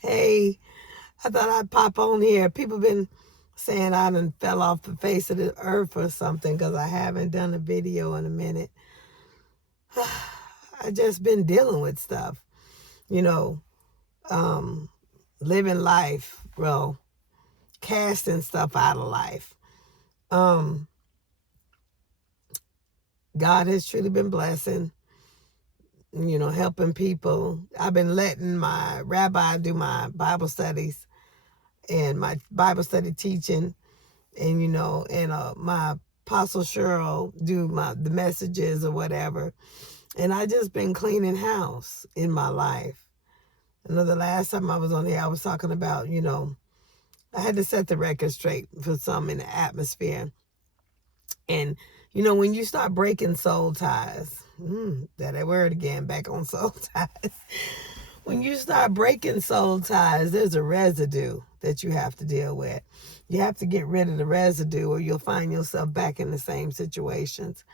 Hey, I thought I'd pop on here. People been saying I done fell off the face of the earth or something because I haven't done a video in a minute. I just been dealing with stuff, you know, um, living life, well, casting stuff out of life. Um, God has truly been blessing, helping people. I've been letting my rabbi do my Bible studies and my Bible study teaching, and my apostle Cheryl do the messages or whatever. And I just been cleaning house in my life. The last time I was on here, I was talking about, I had to set the record straight for some in the atmosphere. And, when you start breaking soul ties, that word again, back on soul ties. When you start breaking soul ties, there's a residue that you have to deal with. You have to get rid of the residue or you'll find yourself back in the same situations.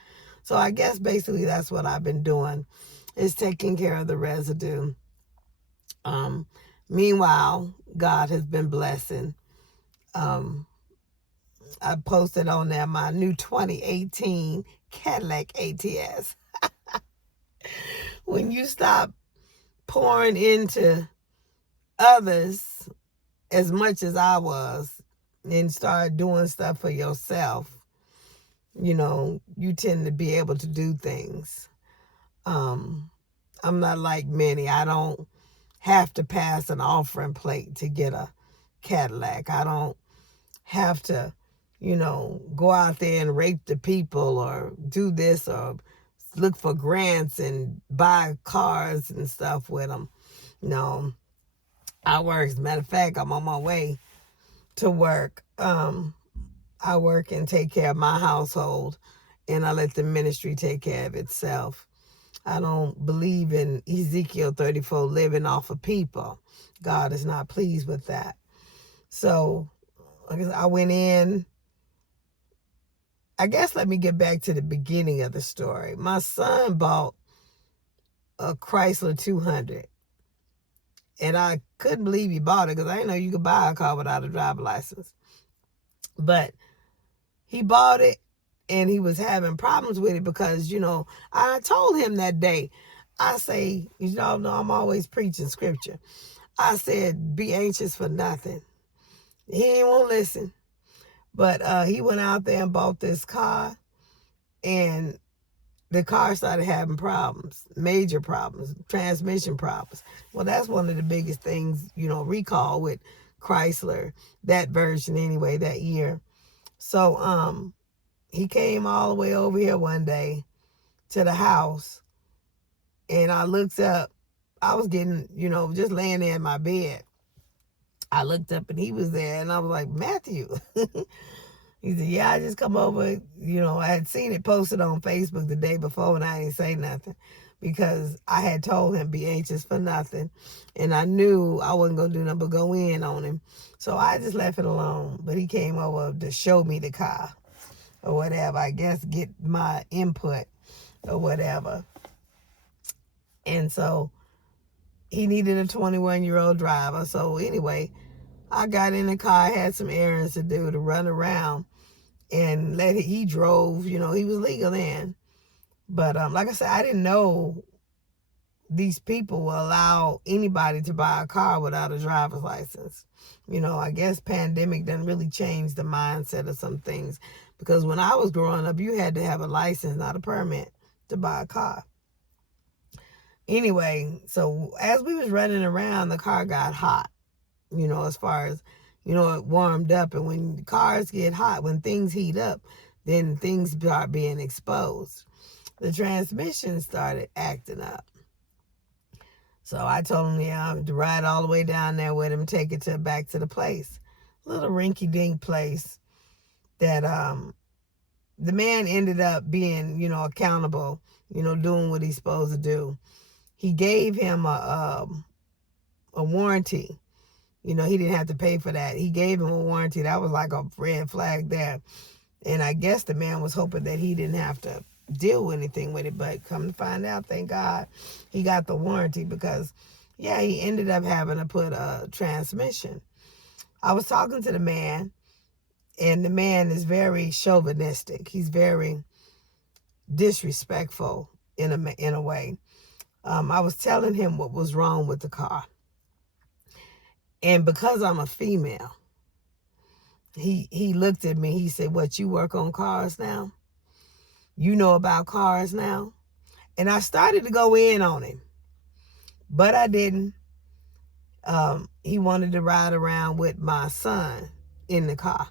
So I guess basically that's what I've been doing, is taking care of the residue. Um, Meanwhile, God has been blessing. Um, I posted on there my new 2018 Cadillac ATS. When you stop pouring into others as much as I was and start doing stuff for yourself, you tend to be able to do things. I'm not like many. I don't have to pass an offering plate to get a Cadillac. I don't have to, go out there and rape the people or do this or look for grants and buy cars and stuff with them. No, I work. As a matter of fact, I'm on my way to work. I work and take care of my household, and I let the ministry take care of itself. I don't believe in Ezekiel 34 living off of people. God is not pleased with that. So I went in. I guess let me get back to the beginning of the story. My son bought a Chrysler 200. And I couldn't believe he bought it because I didn't know you could buy a car without a driver's license. But he bought it and he was having problems with it because, I told him that day, I say, y'all know I'm always preaching scripture. I said, be anxious for nothing. He ain't won't listen. But he went out there and bought this car, and the car started having problems, major problems, transmission problems. Well, that's one of the biggest things, recall with Chrysler, that version anyway, that year. So he came all the way over here one day to the house, and I looked up. I was getting, just laying there in my bed. I looked up and he was there, and I was like, Matthew. He said, yeah, I just come over. I had seen it posted on Facebook the day before, and I didn't say nothing because I had told him be anxious for nothing. And I knew I wasn't going to do nothing but go in on him. So I just left it alone. But he came over to show me the car or whatever. I guess get my input or whatever. And so he needed a 21-year-old driver. So anyway, I got in the car. I had some errands to do to run around. And he drove, he was legal then. But like I said, I didn't know these people will allow anybody to buy a car without a driver's license. I guess pandemic done really changed the mindset of some things. Because when I was growing up, you had to have a license, not a permit, to buy a car. Anyway, so as we was running around, the car got hot, as far as, it warmed up. And when cars get hot, when things heat up, then things start being exposed. The transmission started acting up. So I told him, yeah, to ride all the way down there with him, take it back to the place. Little rinky-dink place that the man ended up being, accountable, doing what he's supposed to do. He gave him a warranty. He didn't have to pay for that. He gave him a warranty. That was like a red flag there. And I guess the man was hoping that he didn't have to deal with anything with it. But come to find out, thank God, he got the warranty because, Yeah, he ended up having to put a transmission. I was talking to the man, and the man is very chauvinistic. He's very disrespectful in a way. I was telling him what was wrong with the car. And because I'm a female, he looked at me. He said, "What, you work on cars now? You know about cars now?" And I started to go in on him, but I didn't. He wanted to ride around with my son in the car.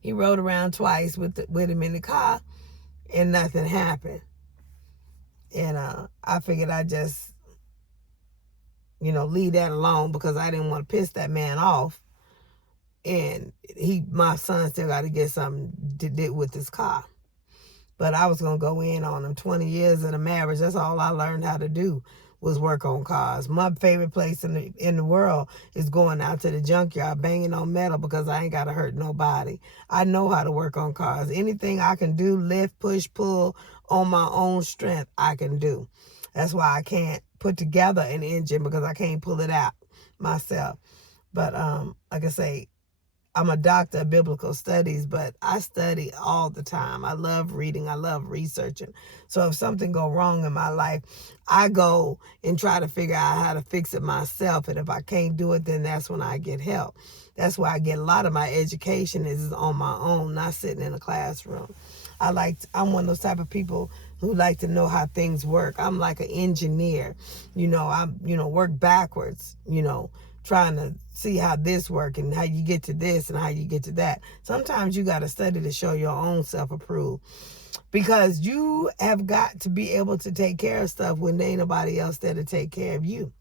He rode around twice with him in the car, and nothing happened. And I figured I'd just, leave that alone because I didn't want to piss that man off. And my son still got to get something to do with his car. But I was going to go in on him. 20 years in a marriage, that's all I learned how to do was work on cars. My favorite place in the world is going out to the junkyard, banging on metal because I ain't got to hurt nobody. I know how to work on cars. Anything I can do, lift, push, pull on my own strength, I can do. That's why I can't put together an engine because I can't pull it out myself. But like I say, I'm a doctor of biblical studies, but I study all the time. I love reading. I love researching. So if something go wrong in my life, I go and try to figure out how to fix it myself. And if I can't do it, then that's when I get help. That's why I get a lot of my education is on my own, not sitting in a classroom. I'm one of those type of people who like to know how things work. I'm like an engineer. Work backwards, trying to see how this works and how you get to this and how you get to that. Sometimes you got to study to show your own self-approval because you have got to be able to take care of stuff when there ain't nobody else there to take care of you.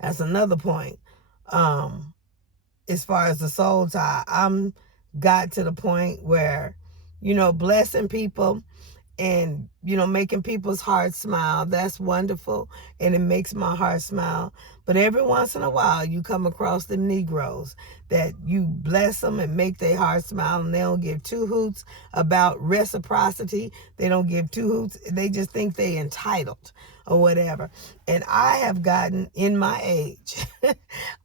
That's another point. As far as the soul tie, I'm got to the point where, blessing people and, making people's hearts smile. That's wonderful. And it makes my heart smile. But every once in a while, you come across the Negroes that you bless them and make their heart smile. And they don't give two hoots about reciprocity. They don't give two hoots. They just think they entitled or whatever. And I have gotten, in my age,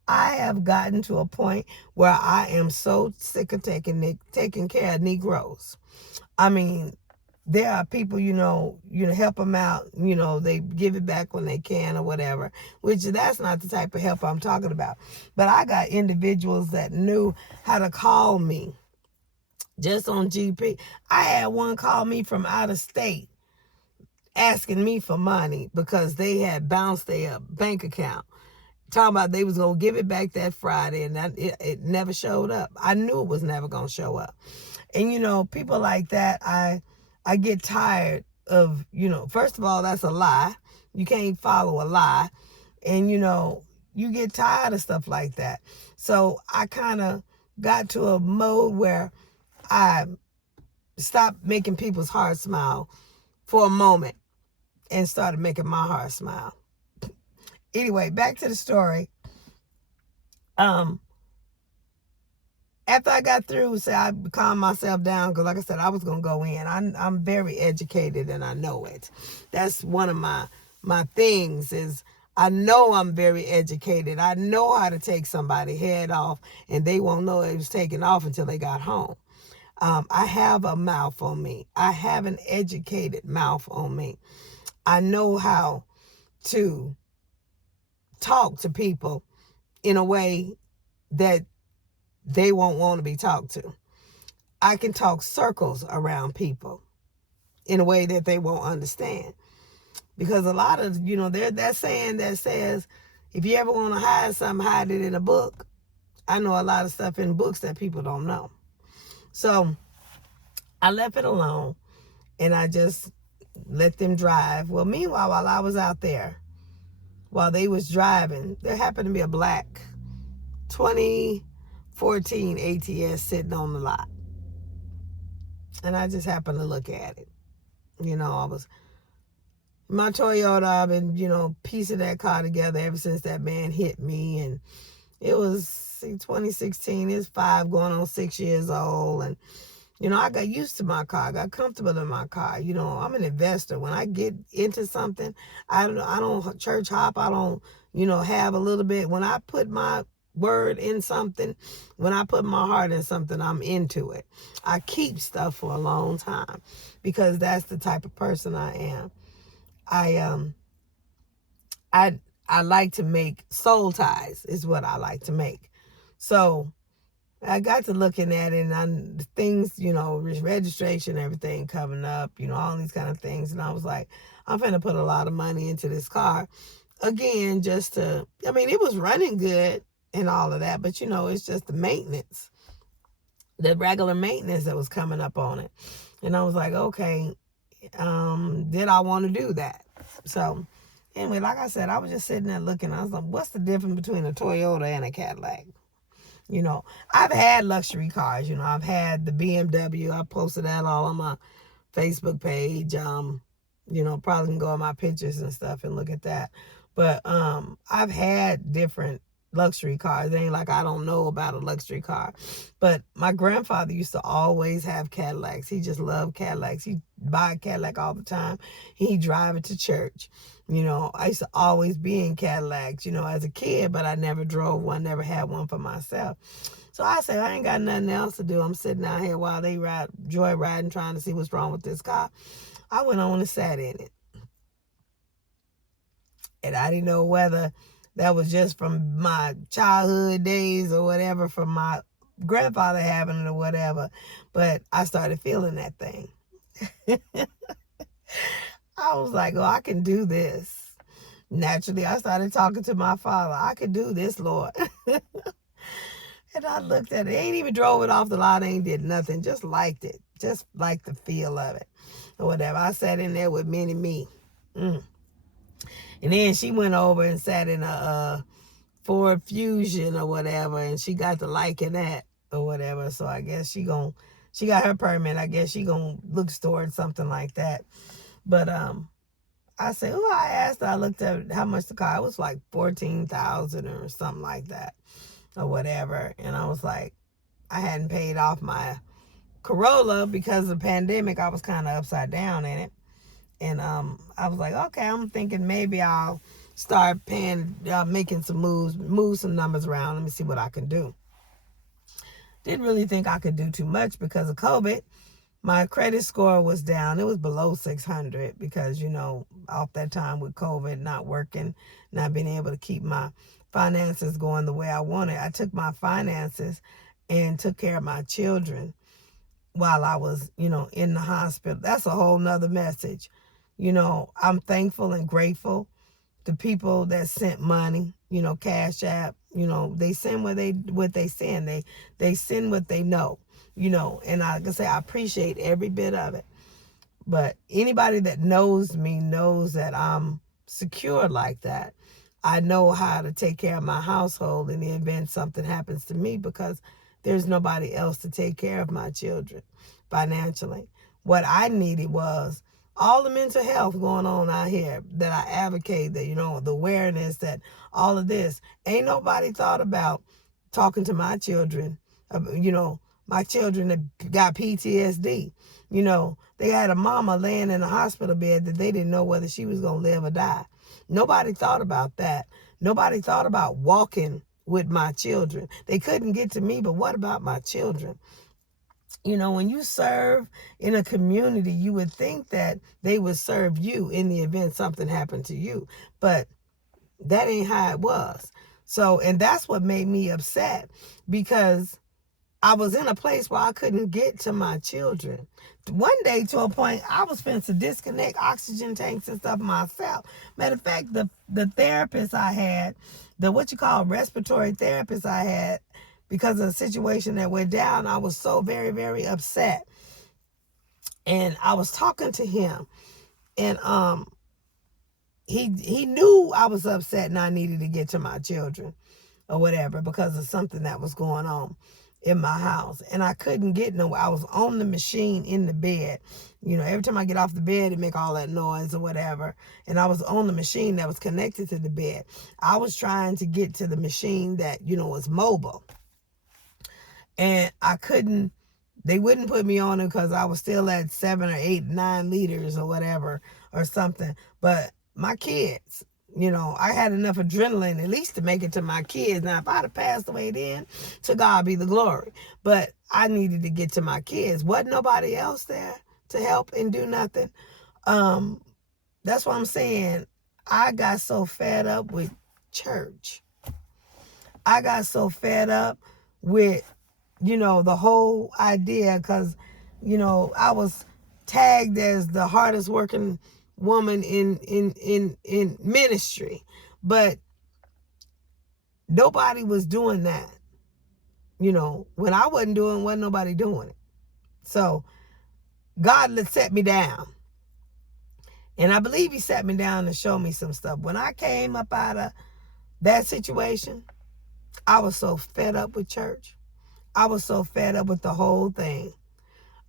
I have gotten to a point where I am so sick of taking care of Negroes. I mean, there are people, help them out, they give it back when they can or whatever, which that's not the type of help I'm talking about. But I got individuals that knew how to call me just on GP. I had one call me from out of state asking me for money because they had bounced their bank account. Talking about they was going to give it back that Friday, and it never showed up. I knew it was never going to show up. And, people like that, I get tired of, first of all, that's a lie. You can't follow a lie. And, you get tired of stuff like that. So I kind of got to a mode where I stopped making people's hearts smile for a moment and started making my heart smile. Anyway, back to the story. After I got through, I calmed myself down because, like I said, I was going to go in. I'm very educated and I know it. That's one of my things is I know I'm very educated. I know how to take somebody's head off and they won't know it was taken off until they got home. I have a mouth on me. I have an educated mouth on me. I know how to talk to people in a way that they won't want to be talked to. I can talk circles around people in a way that they won't understand. Because a lot of, there's that saying that says, if you ever want to hide something, hide it in a book. I know a lot of stuff in books that people don't know. So I left it alone and I just let them drive. Well, meanwhile, while I was out there, while they was driving, there happened to be a black 2014 ATS sitting on the lot. And I just happened to look at it. I was, my Toyota, I've been, piecing that car together ever since that man hit me. And it was 2016, it's 5 going on 6 years old. And You know, I got used to my car. I got comfortable in my car. You know, I'm an investor. When I get into something, I don't church hop. I don't, have a little bit. When I put my word in something, when I put my heart in something, I'm into it. I keep stuff for a long time because that's the type of person I am. I I I like to make soul ties is what I like to make. So I got to looking at it and things, registration, everything coming up, all these kind of things. And I was like, I'm finna put a lot of money into this car. Again, it was running good and all of that, but it's just the maintenance, the regular maintenance that was coming up on it. And I was like, okay, did I want to do that? So anyway, like I said, I was just sitting there looking. I was like, what's the difference between a Toyota and a Cadillac? I've had luxury cars. I've had the BMW. I posted that all on my Facebook page. Probably can go on my pictures and stuff and look at that. But I've had different luxury cars. It ain't like I don't know about a luxury car. But my grandfather used to always have Cadillacs. He just loved Cadillacs. He'd buy a Cadillac all the time. He'd drive it to church. I used to always be in Cadillacs, as a kid, but I never drove one, never had one for myself. So I said, I ain't got nothing else to do. I'm sitting out here while they joyriding, trying to see what's wrong with this car. I went on and sat in it. And I didn't know whether that was just from my childhood days or whatever, from my grandfather having it or whatever. But I started feeling that thing. I was like, oh, I can do this. Naturally, I started talking to my father. I could do this, Lord. And I looked at it. They ain't even drove it off the lot. Ain't did nothing. Just liked it. Just liked the feel of it or whatever. I sat in there with Minnie Me. And then she went over and sat in a Ford Fusion or whatever, and she got to liking that or whatever. So I guess she got her permit. I guess she gonna look toward something like that. But I said, I asked her, I looked at how much the car, it was like $14,000 or something like that or whatever. And I was like, I hadn't paid off my Corolla because of the pandemic. I was kind of upside down in it. And I was like, okay, I'm thinking maybe I'll start making some moves, move some numbers around. Let me see what I can do. Didn't really think I could do too much because of COVID. My credit score was down. It was below 600 because, off that time with COVID, not working, not being able to keep my finances going the way I wanted. I took my finances and took care of my children while I was, in the hospital. That's a whole nother message. I'm thankful and grateful to people that sent money, Cash App, they send what they send. They send what they know, and like I say, I appreciate every bit of it. But anybody that knows me knows that I'm secure like that. I know how to take care of my household in the event something happens to me because there's nobody else to take care of my children financially. What I needed was all the mental health going on out here that I advocate, that, the awareness that all of this, ain't nobody thought about talking to my children, my children that got PTSD. They had a mama laying in a hospital bed that they didn't know whether she was going to live or die. Nobody thought about that. Nobody thought about walking with my children. They couldn't get to me, but what about my children? When you serve in a community, you would think that they would serve you in the event something happened to you. But that ain't how it was. So, and that's what made me upset because I was in a place where I couldn't get to my children. One day, to a point, I was finna to disconnect oxygen tanks and stuff myself. Matter of fact, the therapist I had, the respiratory therapist I had, because of the situation that went down, I was so very, very upset. And I was talking to him, and he knew I was upset and I needed to get to my children or whatever because of something that was going on in my house. And I couldn't get nowhere. I was on the machine in the bed. Every time I get off the bed, it make all that noise or whatever. And I was on the machine that was connected to the bed. I was trying to get to the machine that, was mobile. And I couldn't, they wouldn't put me on it because I was still at 7 or 8, 9 liters or whatever or something. But my kids, I had enough adrenaline at least to make it to my kids. Now, if I'd have passed away then, to God be the glory. But I needed to get to my kids. Wasn't nobody else there to help and do nothing. That's what I'm saying. I got so fed up with church. I got so fed up with, the whole idea because, I was tagged as the hardest working woman in ministry. But nobody was doing that. When I wasn't doing, wasn't nobody doing it. So God set me down. And I believe he sat me down and showed me some stuff. When I came up out of that situation, I was so fed up with church. I was so fed up with the whole thing.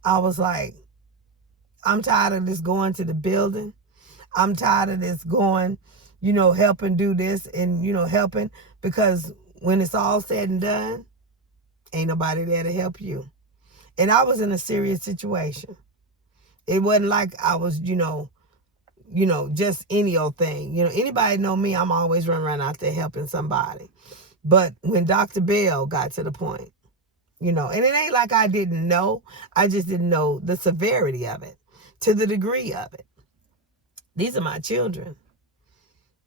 I was like, I'm tired of this going to the building. I'm tired of this going, helping do this and, helping, because when it's all said and done, ain't nobody there to help you. And I was in a serious situation. It wasn't like I was, just any old thing. Anybody know me, I'm always running around out there helping somebody. But when Dr. Bell got to the point, and it ain't like I didn't know. I just didn't know the severity of it, to the degree of it. These are my children.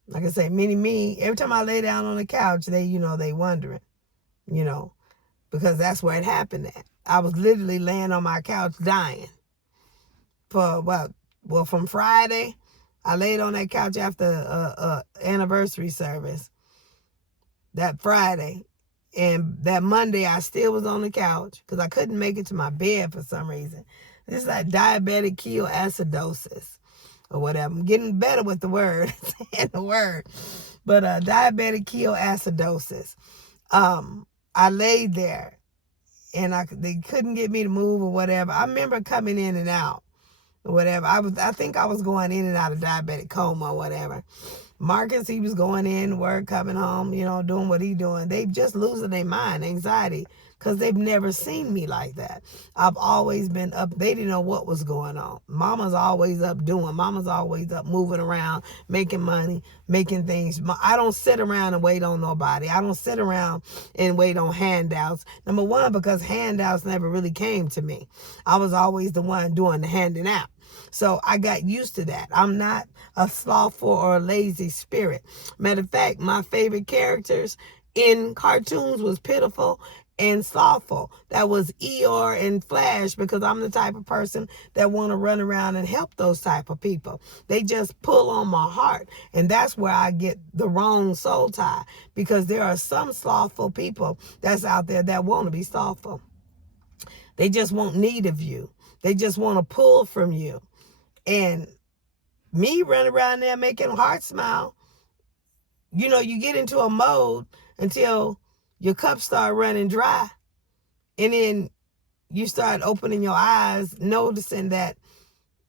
Like I say, me, every time I lay down on the couch, they wondering, because that's where it happened at. I was literally laying on my couch dying. From Friday, I laid on that couch after anniversary service. That Friday. And that Monday, I still was on the couch because I couldn't make it to my bed for some reason. This is like diabetic ketoacidosis or whatever. I'm getting better with the word, saying the word. But diabetic ketoacidosis. I laid there and they couldn't get me to move or whatever. I remember coming in and out or whatever. I think I was going in and out of diabetic coma or whatever. Marcus, he was going in, work, coming home, doing what he doing. They just losing their mind, anxiety, because they've never seen me like that. I've always been up. They didn't know what was going on. Mama's always up doing. Mama's always up moving around, making money, making things. I don't sit around and wait on nobody. I don't sit around and wait on handouts. Number one, because handouts never really came to me. I was always the one doing the handing out. So I got used to that. I'm not a slothful or a lazy spirit. Matter of fact, my favorite characters in cartoons was Pitiful and Slothful. That was Eeyore and Flash, because I'm the type of person that want to run around and help those type of people. They just pull on my heart. And that's where I get the wrong soul tie, because there are some slothful people that's out there that want to be slothful. They just want need of you. They just want to pull from you. And me running around there making heart smile, you get into a mode until your cups start running dry. And then you start opening your eyes, noticing that,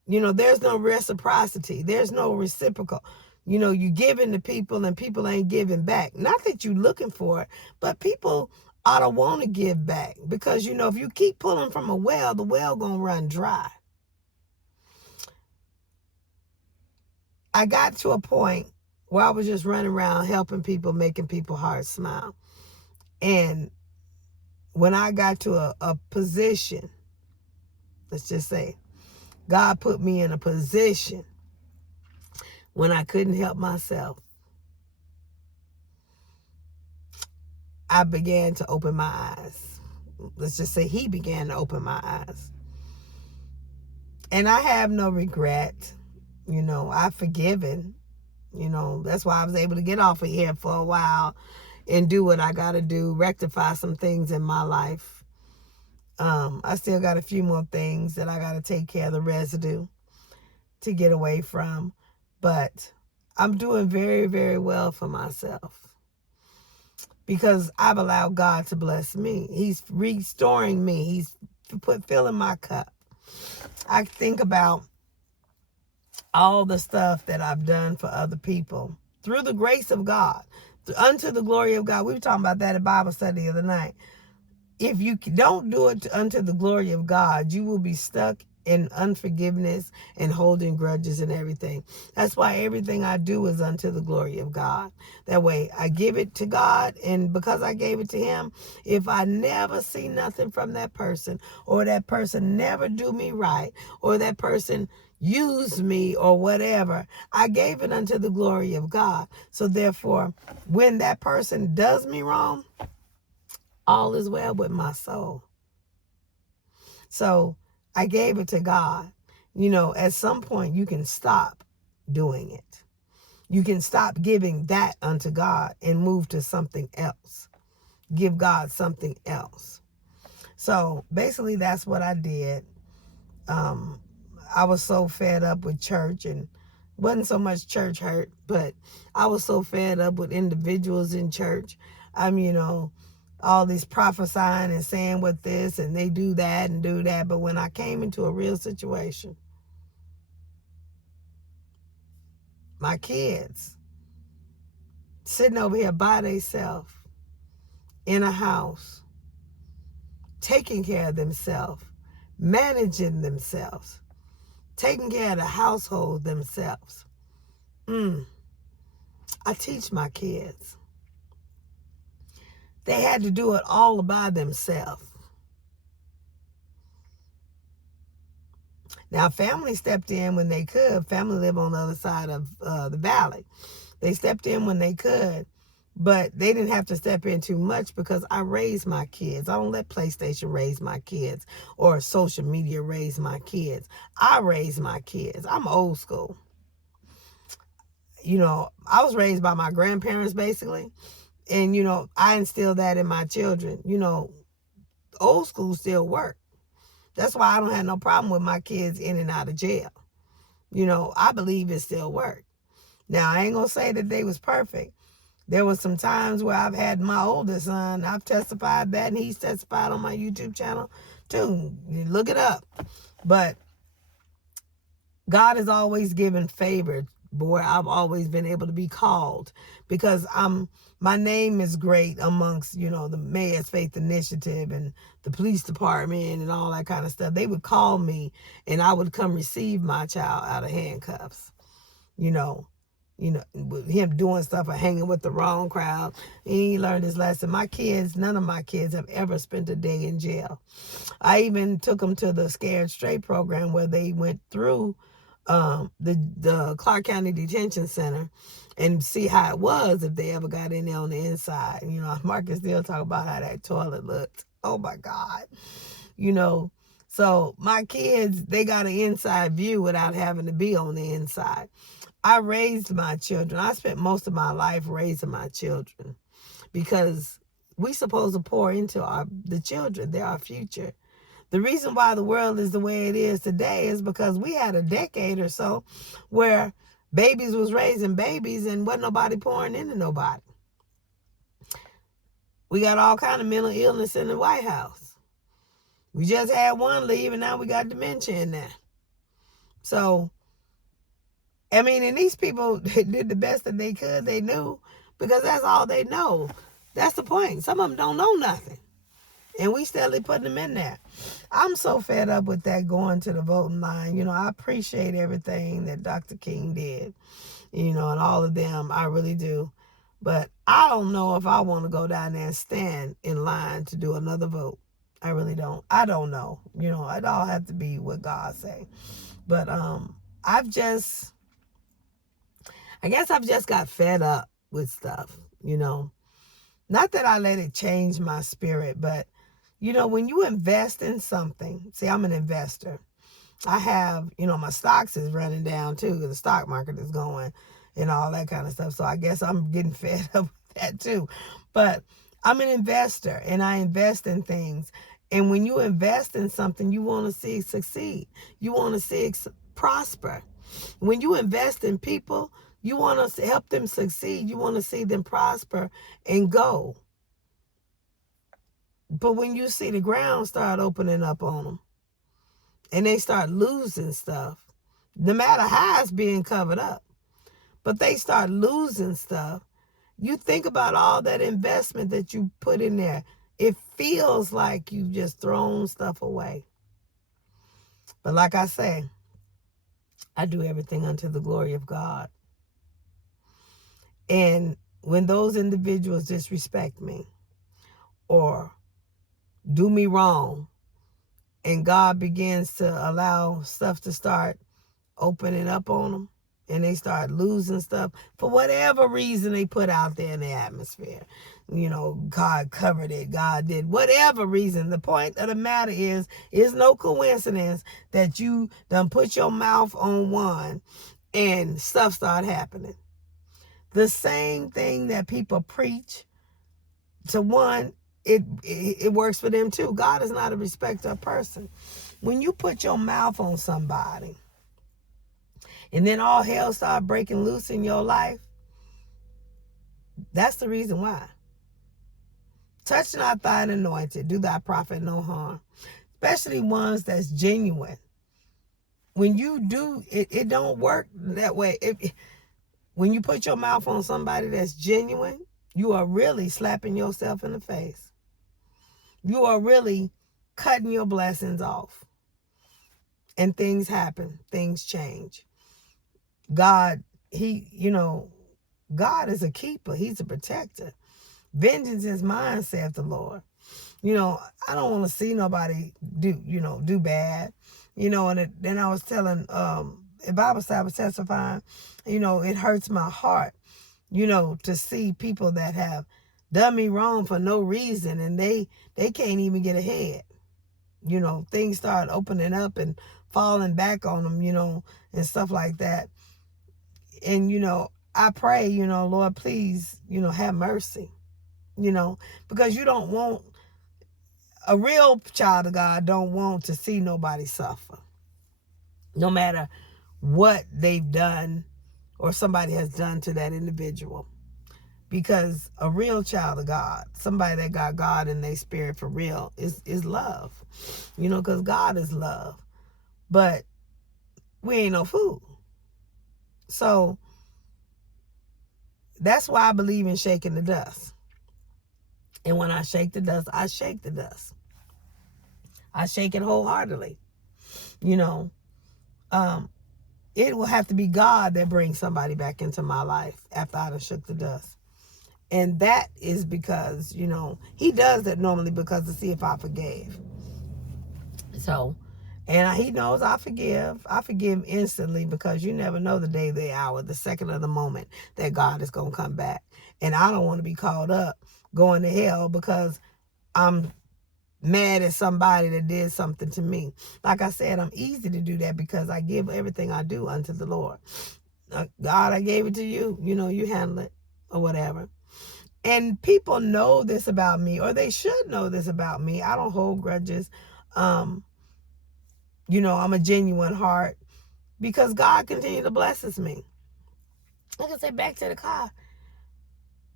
there's no reciprocity. There's no reciprocal. You giving to people and people ain't giving back. Not that you're looking for it, but people ought to want to give back. Because, if you keep pulling from a well, the well gonna run dry. I got to a point where I was just running around helping people, making people's hearts smile. And when I got to a position, let's just say, God put me in a position when I couldn't help myself, I began to open my eyes. Let's just say he began to open my eyes. And I have no regret. I've forgiven. That's why I was able to get off of here for a while and do what I got to do, rectify some things in my life. I still got a few more things that I got to take care of, the residue to get away from. But I'm doing very, very well for myself because I've allowed God to bless me. He's restoring me. He's filling my cup. I think about all the stuff that I've done for other people through the grace of God, unto the glory of God. We were talking about that at Bible study the other night. if you don't do it unto the glory of God, you will be stuck in unforgiveness and holding grudges and everything. That's why everything I do is unto the glory of God. That way I give it to God, and because I gave it to him, if I never see nothing from that person, or that person never do me right, or that person use me or whatever, I gave it unto the glory of God. So therefore, when that person does me wrong, all is well with my soul. So I gave it to God. You know, at some point you can stop doing it. You can stop giving that unto God and move to something else. Give God something else. So basically that's what I did. I was so fed up with church, and wasn't so much church hurt, but I was so fed up with individuals in church. You know, all this prophesying and saying what this and they do that and do that. But when I came into a real situation, my kids sitting over here by themselves in a house, taking care of themselves, managing themselves, taking care of the household themselves. I teach my kids. They had to do it all by themselves. Now, family stepped in when they could. Family live on the other side of the valley. They stepped in when they could, but they didn't have to step in too much because I raised my kids. I don't let PlayStation raise my kids or social media raise my kids. I raise my kids. I'm old school. You know, I was raised by my grandparents basically. And, you know, I instilled that in my children. You know, old school still work. That's why I don't have no problem with my kids in and out of jail. You know, I believe it still worked. Now, I ain't going to say that they was perfect. There was some times where I've had my oldest son, I've testified that, and he's testified on my YouTube channel too. You look it up. But God has always given favor. Boy, I've always been able to be called because my name is great amongst, you know, the Mayor's Faith Initiative and the police department and all that kind of stuff. They would call me and I would come receive my child out of handcuffs, you know, with him doing stuff or hanging with the wrong crowd. He learned his lesson. My kids, none of my kids have ever spent a day in jail. I even took them to the Scared Straight program where they went through the Clark County Detention Center and see how it was if they ever got in there on the inside. You know, Marcus still talk about how that toilet looked. Oh my God. You know, so my kids, they got an inside view without having to be on the inside. I raised my children. I spent most of my life raising my children because we supposed to pour into the children. They're our future. The reason why the world is the way it is today is because we had a decade or so where babies was raising babies and wasn't nobody pouring into nobody. We got all kind of mental illness in the White House. We just had one leave and now we got dementia in there. So, I mean, and these people did the best that they could. They knew because that's all they know. That's the point. Some of them don't know nothing. And we steadily putting them in there. I'm so fed up with that going to the voting line. You know, I appreciate everything that Dr. King did, you know, and all of them. I really do. But I don't know if I want to go down there and stand in line to do another vote. I really don't. I don't know. You know, it all have to be what God say. But I guess I've just got fed up with stuff, you know. Not that I let it change my spirit, but you know, when you invest in something, see, I'm an investor. I have, you know, my stocks is running down too because the stock market is going and all that kind of stuff. So I guess I'm getting fed up with that too. But I'm an investor and I invest in things. And when you invest in something, you want to see it succeed. You want to see it prosper. When you invest in people, you want to help them succeed. You want to see them prosper and go. But when you see the ground start opening up on them and they start losing stuff, no matter how it's being covered up, but they start losing stuff, you think about all that investment that you put in there. it feels like you've just thrown stuff away. But like I say, I do everything unto the glory of God. And when those individuals disrespect me or do me wrong, and God begins to allow stuff to start opening up on them, and they start losing stuff for whatever reason they put out there in the atmosphere. God covered it. God did whatever reason. The point of the matter is, it's no coincidence that you done put your mouth on one and stuff start happening. The same thing that people preach to one, it works for them too. God is not a respecter of person. When you put your mouth on somebody and then all hell start breaking loose in your life, that's the reason why. Touch not thine anointed, do thy prophet no harm. Especially ones that's genuine. When you do, it don't work that way. When you put your mouth on somebody that's genuine, you are really slapping yourself in the face. You are really cutting your blessings off. And things happen. Things change. God, God is a keeper. He's a protector. Vengeance is mine, saith the Lord. I don't want to see nobody do bad. And then I was telling, the Bible said, I was testifying, it hurts my heart, to see people that have done me wrong for no reason and they can't even get ahead. Things start opening up and falling back on them, and stuff like that. And, I pray, Lord, please, have mercy, because you don't want, a real child of God don't want to see nobody suffer, no matter what they've done or somebody has done to that individual. Because a real child of God, somebody that got God in their spirit for real, is love. Because God is love. But we ain't no fool. So that's why I believe in shaking the dust. And when I shake the dust, I shake the dust. I shake it wholeheartedly. It will have to be God that brings somebody back into my life after I done shook the dust. And that is because, he does that normally because to see if I forgave. So, and he knows I forgive. I forgive instantly because you never know the day, the hour, the second of the moment that God is going to come back. And I don't want to be caught up going to hell because I'm mad at somebody that did something to me. Like I said, I'm easy to do that because I give everything I do unto the Lord. God, I gave it to you. You handle it or whatever. And people know this about me, or they should know this about me. I don't hold grudges. I'm a genuine heart because God continues to blesses me. Like I said, back to the car.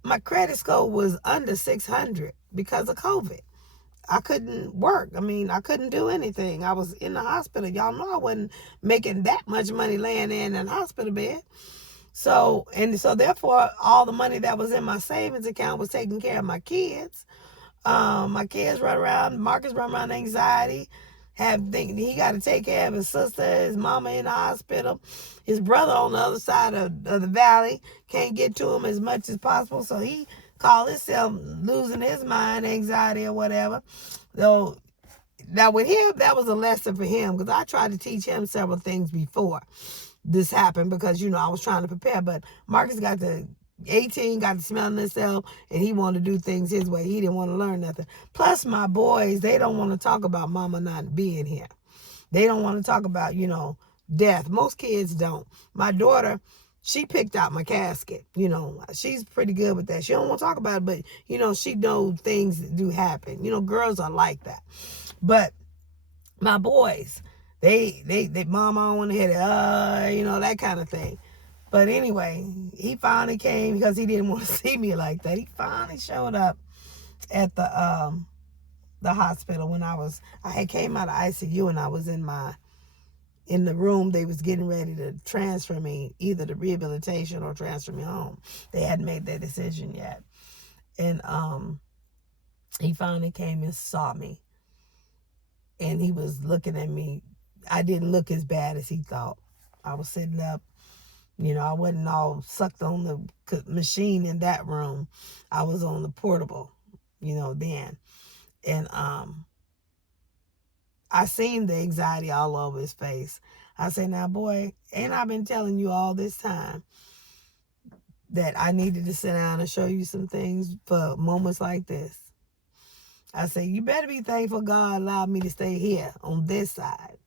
My credit score was under 600 because of COVID. I couldn't work. I couldn't do anything. I was in the hospital. Y'all know I wasn't making that much money laying in a hospital bed. So therefore, all the money that was in my savings account was taking care of my kids. My kids run around, Marcus run around anxiety, he got to take care of his sister, his mama in the hospital, his brother on the other side of the valley, can't get to him as much as possible, so he called himself losing his mind, anxiety or whatever. So now with him, that was a lesson for him because I tried to teach him several things before this happened because, I was trying to prepare, but Marcus got to 18, got to smelling himself, and he wanted to do things his way. He didn't want to learn nothing. Plus, my boys, they don't want to talk about mama not being here. They don't want to talk about, death. Most kids don't. My daughter, she picked out my casket. She's pretty good with that. She don't want to talk about it, but, she knows things do happen. Girls are like that. But my boys, they mama, I don't want to hear it, that kind of thing. But anyway, he finally came because he didn't want to see me like that. He finally showed up at the hospital when I had came out of ICU and I was in the room. They was getting ready to transfer me either to rehabilitation or transfer me home. They hadn't made that decision yet. And He finally came and saw me. And he was looking at me. I didn't look as bad as he thought. I was sitting up. I wasn't all sucked on the machine in that room. I was on the portable, then. And I seen the anxiety all over his face. I said, now, boy, ain't I been telling you all this time that I needed to sit down and show you some things for moments like this? I said, you better be thankful God allowed me to stay here on this side.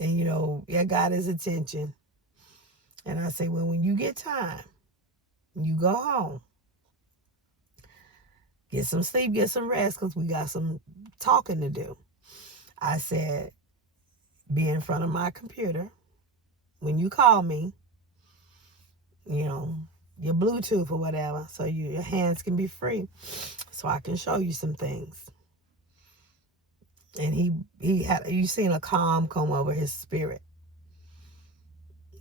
And, I got his attention. And I say, well, when you get time, you go home, get some sleep, get some rest, because we got some talking to do. I said, be in front of my computer. When you call me, your Bluetooth or whatever, so your hands can be free, so I can show you some things. And you seen a calm come over his spirit.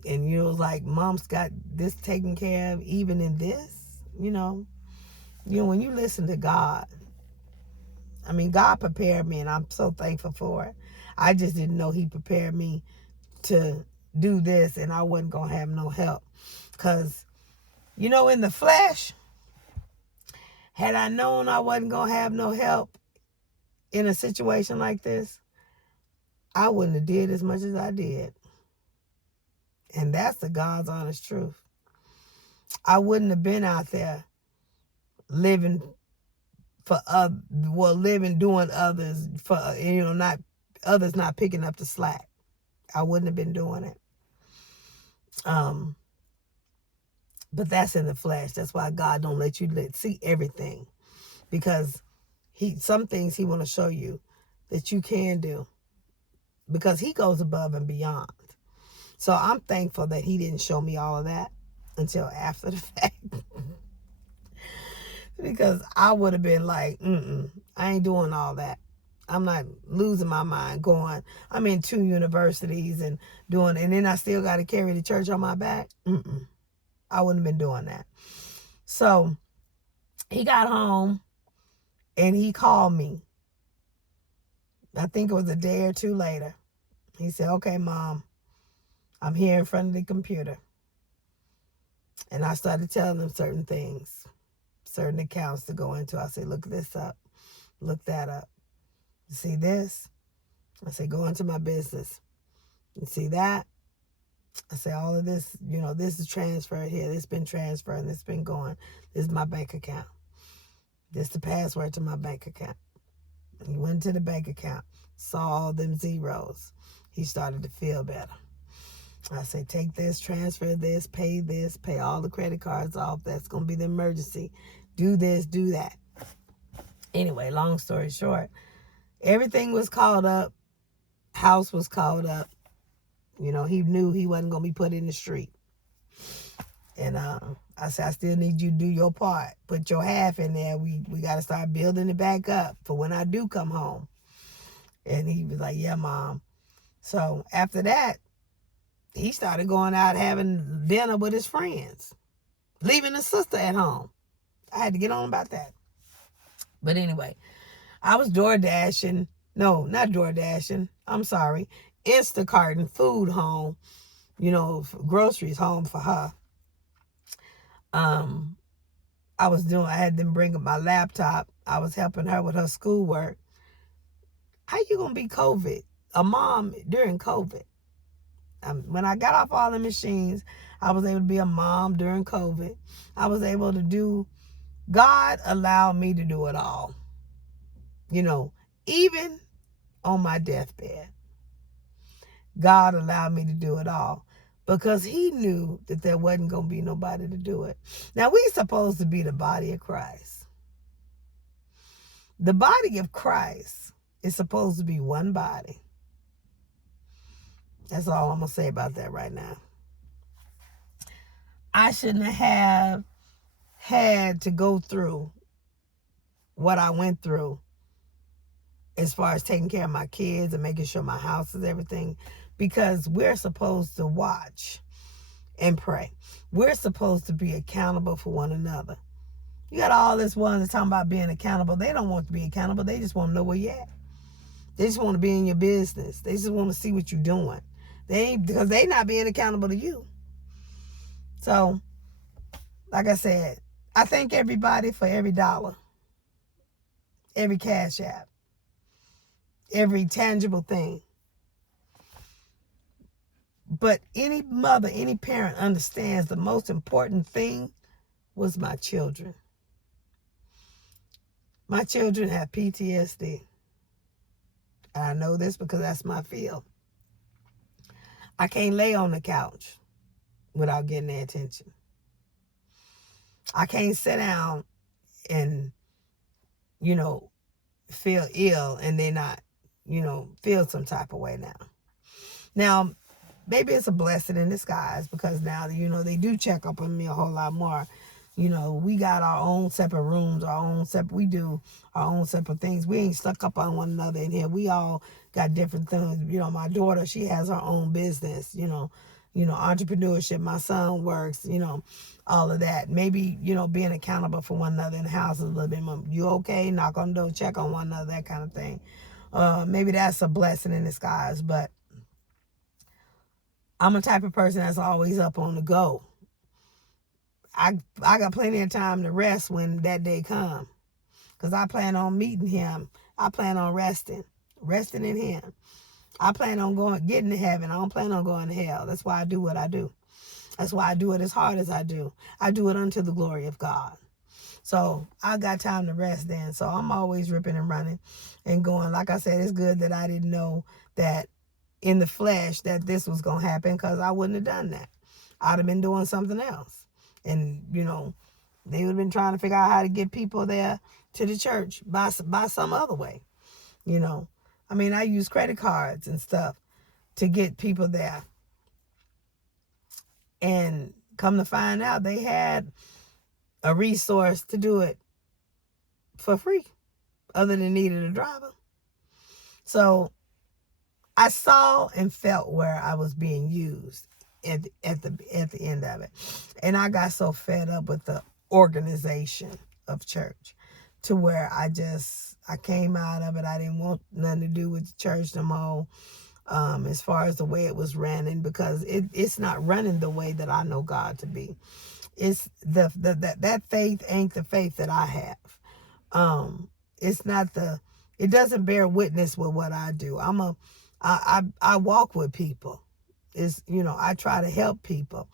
And you was like, Mom's got this taken care of, even in this, when you listen to God, God prepared me, and I'm so thankful for it. I just didn't know he prepared me to do this, and I wasn't going to have no help. Because, in the flesh, had I known I wasn't going to have no help in a situation like this, I wouldn't have did as much as I did. And that's the God's honest truth. I wouldn't have been out there living doing others for, not others not picking up the slack. I wouldn't have been doing it. But that's in the flesh. That's why God don't let you see everything, because some things he want to show you that you can do, because he goes above and beyond. So I'm thankful that he didn't show me all of that until after the fact. Because I would have been like, I ain't doing all that. I'm not losing my mind I'm in 2 universities and then I still got to carry the church on my back. I wouldn't have been doing that. So he got home and he called me. I think it was a day or 2 later. He said, okay, Mom, I'm here in front of the computer. And I started telling him certain things, certain accounts to go into. I said, look this up, look that up. You see this? I said, go into my business. You see that? I said, all of this, this is transferred here. This been transferred and this been going. This is my bank account. This is the password to my bank account. He went to the bank account, saw all them zeros. He started to feel better. I said, take this, transfer this, pay all the credit cards off. That's going to be the emergency. Do this, do that. Anyway, long story short, everything was called up. House was called up. He knew he wasn't going to be put in the street. And I said, I still need you to do your part. Put your half in there. We got to start building it back up for when I do come home. And he was like, yeah, Mom. So after that, he started going out having dinner with his friends, leaving his sister at home. I had to get on about that. But anyway, I was DoorDashing. No, not DoorDashing. I'm sorry. Instacarting food home, groceries home for her. I had them bring up my laptop. I was helping her with her schoolwork. How you going to be a mom during COVID? When I got off all the machines, I was able to be a mom during COVID. I was able to God allowed me to do it all. Even on my deathbed, God allowed me to do it all because he knew that there wasn't going to be nobody to do it. Now, we're supposed to be the body of Christ. The body of Christ is supposed to be one body. That's all I'm going to say about that right now. I shouldn't have had to go through what I went through as far as taking care of my kids and making sure my house is everything, because we're supposed to watch and pray. We're supposed to be accountable for one another. You got all this ones that's talking about being accountable. They don't want to be accountable. They just want to know where you at. They just want to be in your business. They just want to see what you're doing. They ain't, because they not being accountable to you. So, like I said, I thank everybody for every dollar, every cash app, every tangible thing. But any mother, any parent understands the most important thing was my children. My children have PTSD. And I know this because that's my field. I can't lay on the couch without getting their attention. I can't sit down and, feel ill and they not, feel some type of way now. Now, maybe it's a blessing in disguise because now, they do check up on me a whole lot more. We got our own separate rooms, we do our own separate things. We ain't stuck up on one another in here. We all got different things. My daughter, she has her own business, entrepreneurship. My son works, all of that. Maybe, being accountable for one another in the house is a little bit more. You okay? Knock on the door, check on one another, that kind of thing. Maybe that's a blessing in disguise, but I'm a type of person that's always up on the go. I got plenty of time to rest when that day comes. Because I plan on meeting him. I plan on resting in him. I plan on getting to heaven. I don't plan on going to hell. That's why I do what I do. That's why I do it as hard as I do. I do it unto the glory of God. So I got time to rest then. So I'm always ripping and running and going. Like I said, it's good that I didn't know that in the flesh that this was going to happen, because I wouldn't have done that. I'd have been doing something else. And, they would have been trying to figure out how to get people there to the church by some other way. I use credit cards and stuff to get people there. And come to find out, they had a resource to do it for free, other than needing a driver. So I saw and felt where I was being used at the end of it. And I got so fed up with the organization of church to where I came out of it. I didn't want nothing to do with the church no more, as far as the way it was running, because it's not running the way that I know God to be. It's that faith ain't the faith that I have. It's not it doesn't bear witness with what I do. I walk with people. I try to help people.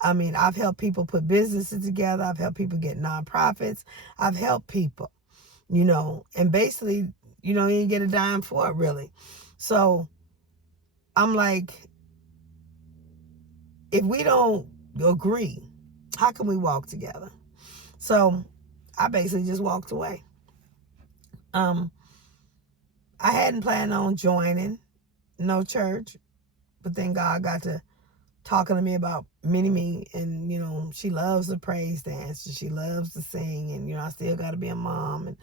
I've helped people put businesses together. I've helped people get nonprofits. I've helped people, and basically, you didn't get a dime for it, really. So I'm like, if we don't agree, how can we walk together? So I basically just walked away. I hadn't planned on joining no church, but then God got to talking to me about Mini-Me, and, she loves to praise dance, and she loves to sing, and, I still got to be a mom and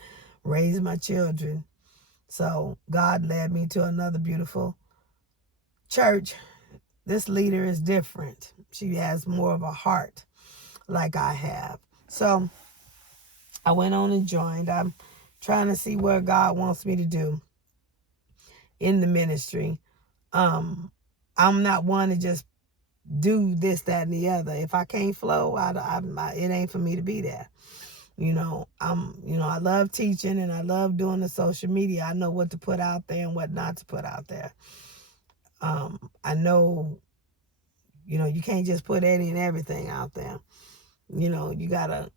raise my children. So God led me to another beautiful church. This leader is different. She has more of a heart like I have. So I went on and joined. I'm trying to see where God wants me to do in the ministry. I'm not one to just do this, that, and the other. If I can't flow, it ain't for me to be there. I love teaching and I love doing the social media. I know what to put out there and what not to put out there. I know, you can't just put any and everything out there. You gotta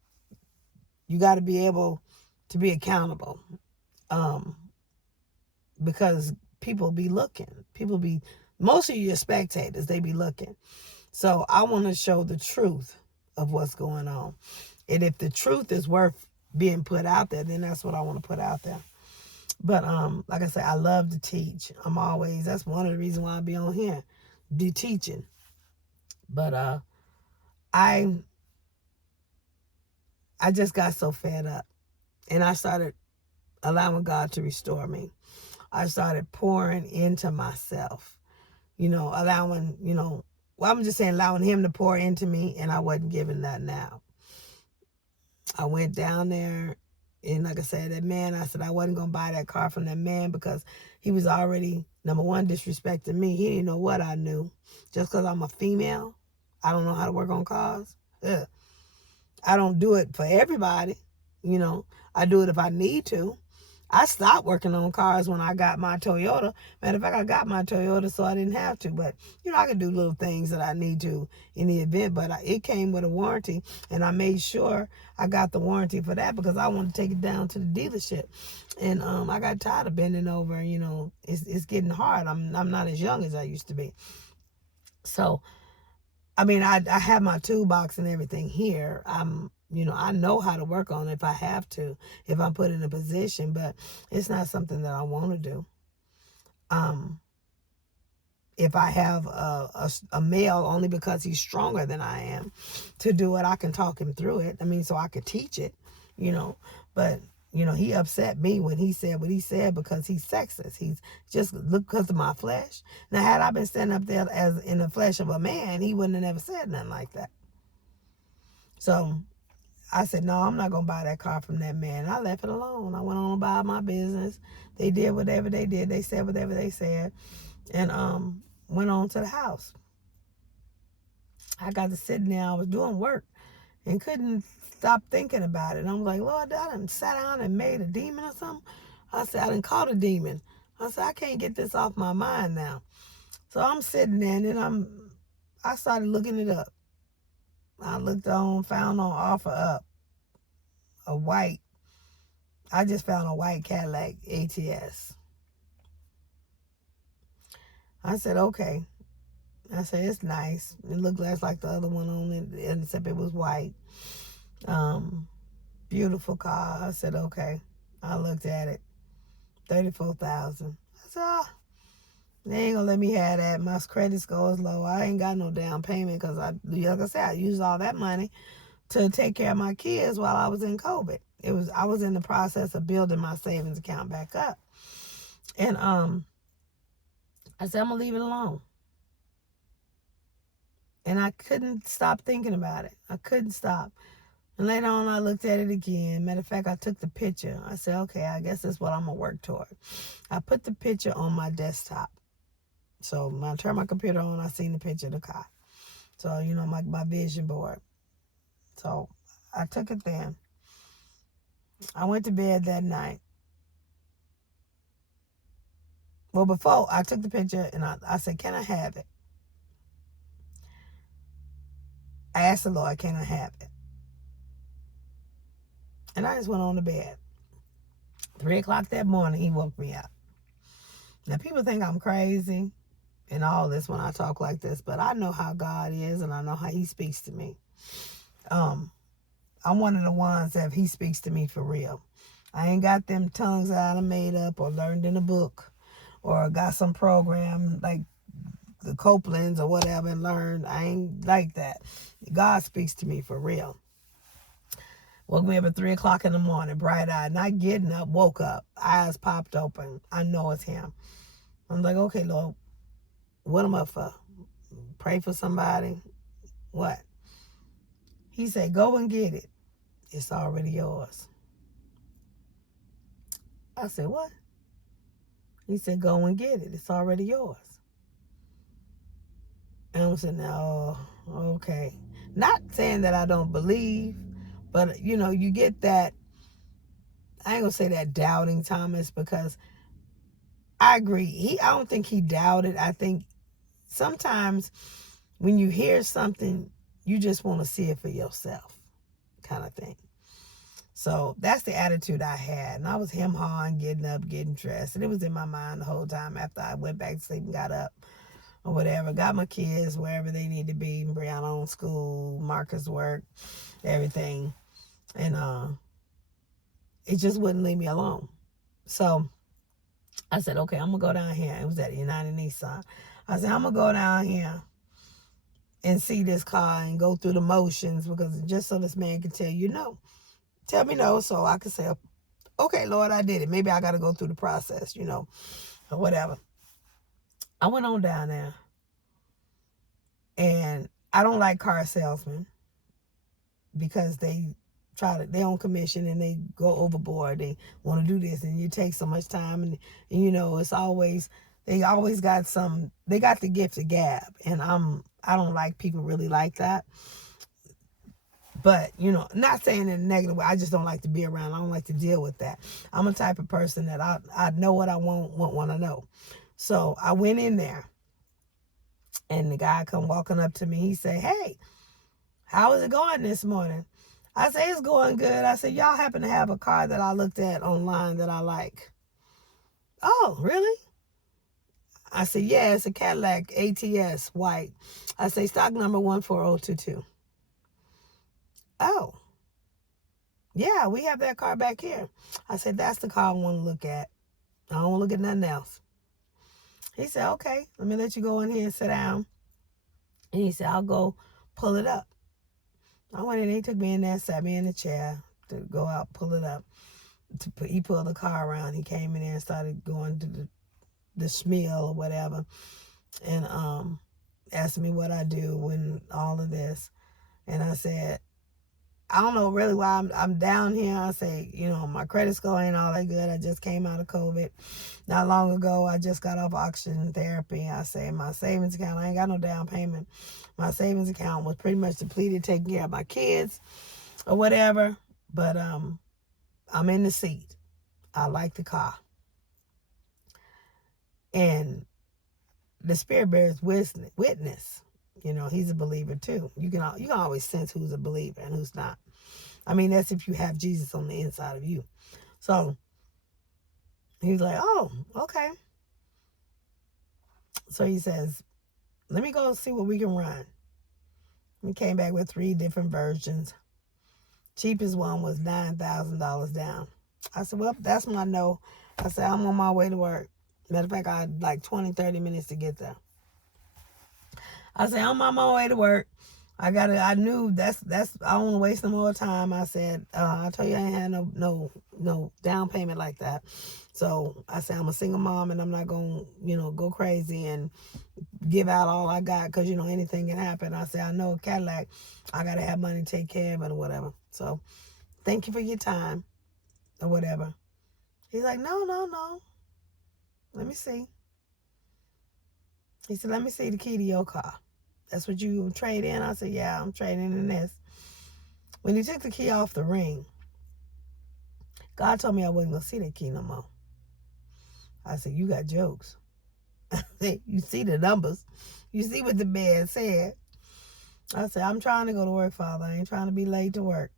be able to be accountable. Because people be looking. Most of your spectators, they be looking. So I want to show the truth of what's going on. And if the truth is worth being put out there, then that's what I want to put out there. But like I said, I love to teach. That's one of the reasons why I be on here, be teaching. But I just got so fed up. And I started allowing God to restore me. I started pouring into myself, allowing him to pour into me, and I wasn't giving that now. I went down there, and like I said, that man, I said I wasn't going to buy that car from that man because he was already, number one, disrespecting me. He didn't know what I knew. Just because I'm a female, I don't know how to work on cars. Ugh. I don't do it for everybody. You know, I do it if I need to. I stopped working on cars when I got my Toyota. Matter of fact, I got my Toyota so I didn't have to. But, I can do little things that I need to in the event. But it came with a warranty, and I made sure I got the warranty for that because I wanted to take it down to the dealership. And I got tired of bending over. It's getting hard. I'm not as young as I used to be. So, I mean, I have my toolbox and everything here. I know how to work on it if I have to, if I'm put in a position, but it's not something that I want to do. If I have a male, only because he's stronger than I am, to do it, I can talk him through it. I mean, so I could teach it, but he upset me when he said what he said because he's sexist. He's just look because of my flesh. Now, had I been standing up there as in the flesh of a man, he wouldn't have never said nothing like that. So I said, no, I'm not going to buy that car from that man. I left it alone. I went on about my business. They did whatever they did. They said whatever they said. And went on to the house. I got to sitting there. I was doing work and couldn't stop thinking about it. And I was like, Lord, I done sat down and made a demon or something. I said, I done caught a demon. I said, I can't get this off my mind now. So I'm sitting there, and then I started looking it up. I found on OfferUp I just found a white Cadillac ATS. I said, okay. I said, it's nice. It looked less like the other one on it, except it was white. Beautiful car. I said, okay. I looked at it. $34,000. I said, they ain't gonna let me have that. My credit score is low. I ain't got no down payment because like I said, I used all that money to take care of my kids while I was in COVID. I was in the process of building my savings account back up. And I said, I'm gonna leave it alone. And I couldn't stop thinking about it. I couldn't stop. And later on, I looked at it again. Matter of fact, I took the picture. I said, okay, I guess that's what I'm going to work toward. I put the picture on my desktop. So when I turned my computer on, I seen the picture of the car. So, my vision board. So I took it then. I went to bed that night. Well, before I took the picture and I said, can I have it? I asked the Lord, can I have it? And I just went on to bed. 3 o'clock that morning, he woke me up. Now, people think I'm crazy and all this when I talk like this, but I know how God is and I know how he speaks to me. I'm one of the ones that he speaks to me for real. I ain't got them tongues that I made up or learned in a book or got some program like the Copelands or whatever and learned. I ain't like that. God speaks to me for real. Woke me up at 3 o'clock in the morning, bright-eyed, not getting up, woke up, eyes popped open. I know it's him. I'm like, okay, Lord, what am I up for? Pray for somebody? What? He said, go and get it. It's already yours. I said, what? He said, go and get it. It's already yours. And I said, no, okay. Not saying that I don't believe, but, you get that, I ain't going to say that doubting Thomas because I agree. I don't think he doubted. I think sometimes when you hear something, you just want to see it for yourself kind of thing. So that's the attitude I had. And I was hem-hawing, getting up, getting dressed. And it was in my mind the whole time after I went back to sleep and got up or whatever. Got my kids wherever they need to be. Brianna on school, Marcus work, everything. And it just wouldn't leave me alone. So I said, okay, I'm going to go down here. It was at United Nissan. I said, I'm going to go down here and see this car and go through the motions because just so this man can tell you no. Tell me no so I can say, okay, Lord, I did it. Maybe I got to go through the process, or whatever. I went on down there. And I don't like car salesmen because they they on commission and they go overboard. They want to do this and you take so much time and you know, it's always, they always got they got the gift of gab, and I don't like people really like that. But, you know, not saying in a negative way, I just don't like to be around. I don't like to deal with that. I'm a type of person that I know what I want to know. So I went in there and the guy come walking up to me. He said, "Hey, how is it going this morning?" I said, "It's going good." I said, "Y'all happen to have a car that I looked at online that I like?" "Oh, really?" I said, "Yeah, it's a Cadillac ATS white." I say, "Stock number 14022. "Oh, yeah, we have that car back here." I said, "That's the car I want to look at. I don't want to look at nothing else." He said, "Okay, let me let you go in here and sit down." And he said, "I'll go pull it up." I went in, he took me in there, sat me in the chair to go out, pull it up. He pulled the car around. He came in there and started going to the schmeal or whatever, and asked me what I do and all of this. And I said, "I don't know really why I'm down here." I say, "You know, my credit score ain't all that good. I just came out of COVID not long ago. I just got off oxygen therapy." I say, "My savings account, I ain't got no down payment. My savings account was pretty much depleted taking care of my kids or whatever. But I'm in the seat. I like the car." And the Spirit bears witness. You know, he's a believer too. You can always sense who's a believer and who's not. I mean, that's if you have Jesus on the inside of you. So he was like, "Oh, okay." So he says, "Let me go see what we can run." We came back with 3 different versions. Cheapest one was $9,000 down. I said, "Well, that's my no." I said, "I'm on my way to work." Matter of fact, I had like 20, 30 minutes to get there. I said, "I'm on my way to work. I knew that's I don't want to waste no more time." I said, "I told you I ain't had no down payment like that." So I said, "I'm a single mom and I'm not going to, go crazy and give out all I got because, anything can happen." I said, "I know a Cadillac, I got to have money to take care of it or whatever. So thank you for your time," or whatever. He's like, "No, no, no. Let me see." He said, "Let me see the key to your car. That's what you trade in?" I said, "Yeah, I'm trading in this." When he took the key off the ring, God told me I wasn't going to see that key no more. I said, "You got jokes." You see the numbers. You see what the man said. I said, "I'm trying to go to work, Father. I ain't trying to be late to work.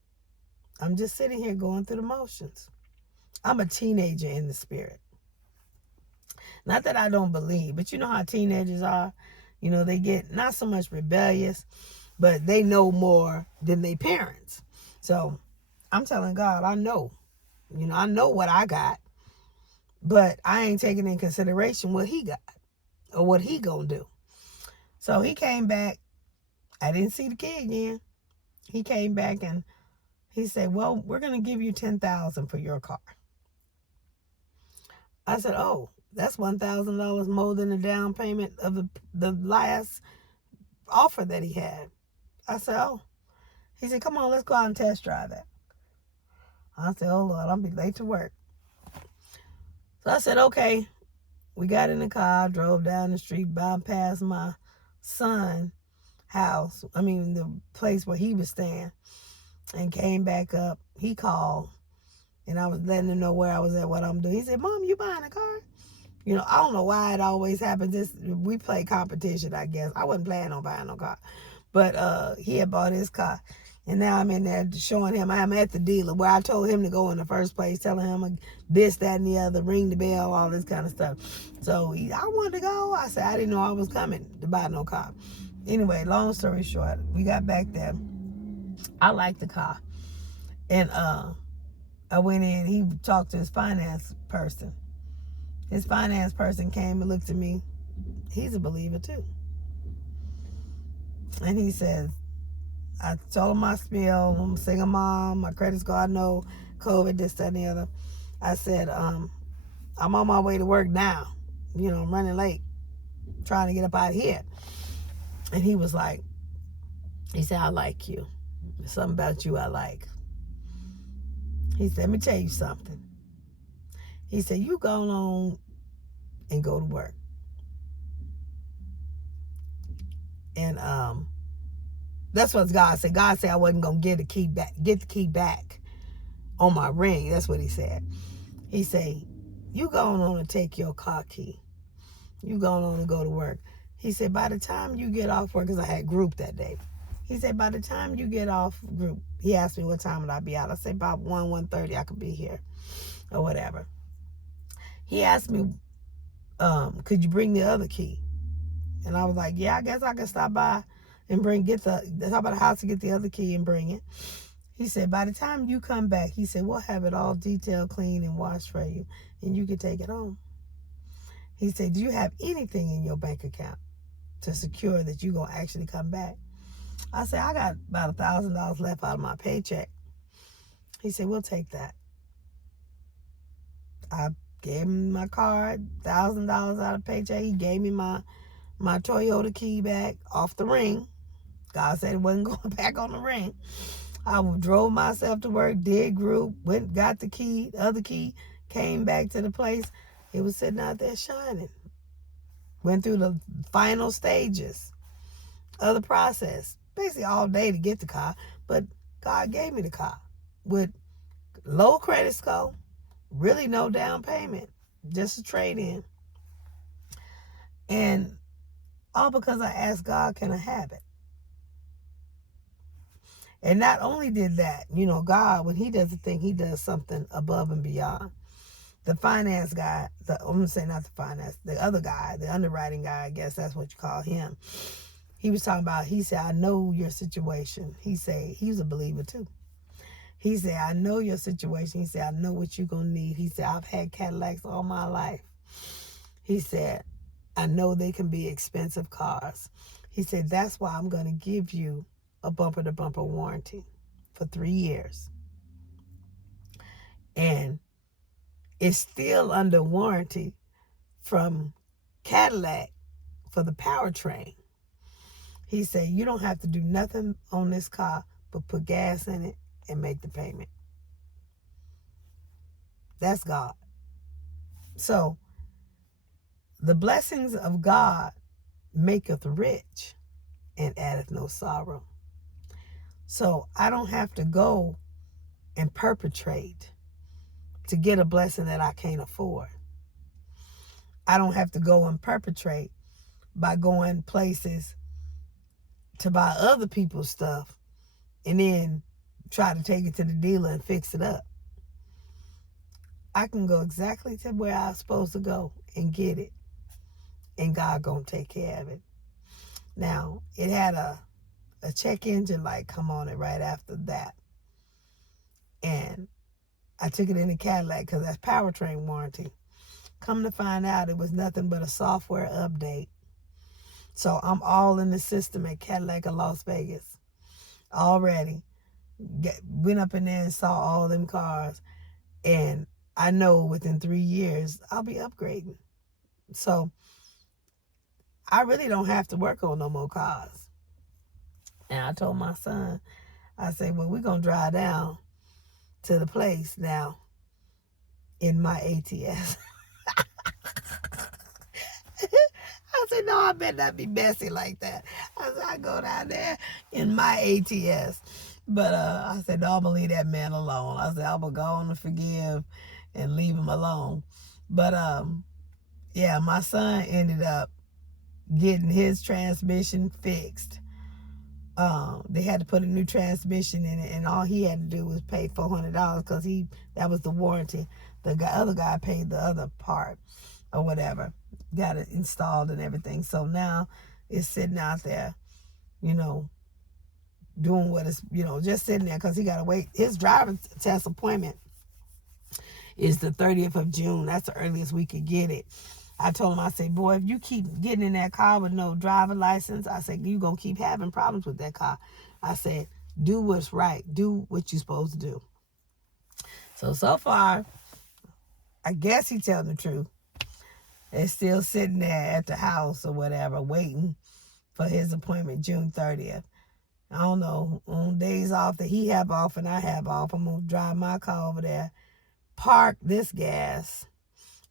I'm just sitting here going through the motions. I'm a teenager in the spirit." Not that I don't believe, but you know how teenagers are. They get not so much rebellious, but they know more than their parents. So I'm telling God, I know. I know what I got, but I ain't taking in consideration what he got or what he gonna do. So he came back. I didn't see the kid again. He came back and he said, "Well, we're gonna give you $10,000 for your car." I said, "Oh, that's $1,000 more than the down payment of the last offer that he had." I said, "Oh." He said, "Come on, let's go out and test drive it." I said, "Oh Lord, I'll be late to work." So I said, "Okay." We got in the car, drove down the street, bypassed my son's house. I mean, the place where he was staying, and came back up. He called, and I was letting him know where I was at, what I'm doing. He said, "Mom, you buying a car?" I don't know why it always happens. We play competition, I guess. I wasn't planning on buying no car. But he had bought his car. And now I'm in there showing him I'm at the dealer where I told him to go in the first place, telling him this, that, and the other, ring the bell, all this kind of stuff. So I wanted to go. I said I didn't know I was coming to buy no car. Anyway, long story short, we got back there. I liked the car. And I went in. He talked to his finance person. His finance person came and looked at me. He's a believer too. And he says, I told him my spiel. I'm a single mom. My credit score, I know COVID, this, that, and the other. I said, I'm on my way to work now. I'm running late, trying to get up out of here. And he was like, he said, "I like you. There's something about you I like." He said, let me tell you something. He said, you go on and go to work. And that's what God said. God said I wasn't gonna get the key back on my ring. That's what he said. He said, you go on and take your car key. You go on and go to work. He said, by the time you get off work, because I had group that day. He said, by the time you get off group, he asked me what time would I be out. I said, about 1:30 I could be here or whatever. He asked me, could you bring the other key? And I was like, yeah, I guess I can stop by and stop by the house to get the other key and bring it. He said, by the time you come back, he said, we'll have it all detailed, clean, and washed for you, and you can take it home. He said, do you have anything in your bank account to secure that you're going to actually come back? I said, I got about $1,000 left out of my paycheck. He said, we'll take that. I gave him my card, $1,000 out of paycheck. He gave me my Toyota key back off the ring. God said it wasn't going back on the ring. I drove myself to work, did group, went, got the key, the other key, came back to the place. It was sitting out there shining. Went through the final stages of the process. Basically all day to get the car, but God gave me the car with low credit score, really no down payment, just a trade-in. And all because I asked God, can I have it? And not only did that, God, when he does a thing, he does something above and beyond. The finance guy, I'm going to say not the finance, the other guy, the underwriting guy, I guess that's what you call him. He was talking about, he said, I know your situation. He said, he was a believer too. He said, I know your situation. He said, I know what you're going to need. He said, I've had Cadillacs all my life. He said, I know they can be expensive cars. He said, that's why I'm going to give you a bumper-to-bumper warranty for 3 years. And it's still under warranty from Cadillac for the powertrain. He said, you don't have to do nothing on this car but put gas in it and make the payment. That's God. So, the blessings of God maketh rich and addeth no sorrow. So, I don't have to go and perpetrate to get a blessing that I can't afford. I don't have to go and perpetrate by going places to buy other people's stuff and then try to take it to the dealer and fix it up. I can go exactly to where I'm supposed to go and get it. And God gonna take care of it. Now, it had a check engine light come on it right after that. And I took it in the Cadillac because that's powertrain warranty. Come to find out, it was nothing but a software update. So I'm all in the system at Cadillac of Las Vegas already. Went up in there and saw all them cars. And I know within 3 years, I'll be upgrading. So I really don't have to work on no more cars. And I told my son, I said, well, we're going to drive down to the place now in my ATS. I said, no, I better not be messy like that. I said, I go down there in my ATS. But I said, no, I'm going to leave that man alone. I said, I'm going to go on and forgive and leave him alone. But, yeah, my son ended up getting his transmission fixed. They had to put a new transmission in it, and all he had to do was pay $400 because that was the warranty. The other guy paid the other part or whatever, got it installed and everything. So now it's sitting out there, doing what it's, just sitting there because he got to wait. His driver's test appointment is the 30th of June. That's the earliest we could get it. I told him, I said, boy, if you keep getting in that car with no driver license, I said, you're going to keep having problems with that car. I said, do what's right. Do what you're supposed to do. So far, I guess he's telling the truth. It's still sitting there at the house or whatever, waiting for his appointment June 30th. I don't know, on days off that he have off and I have off, I'm going to drive my car over there, park this gas,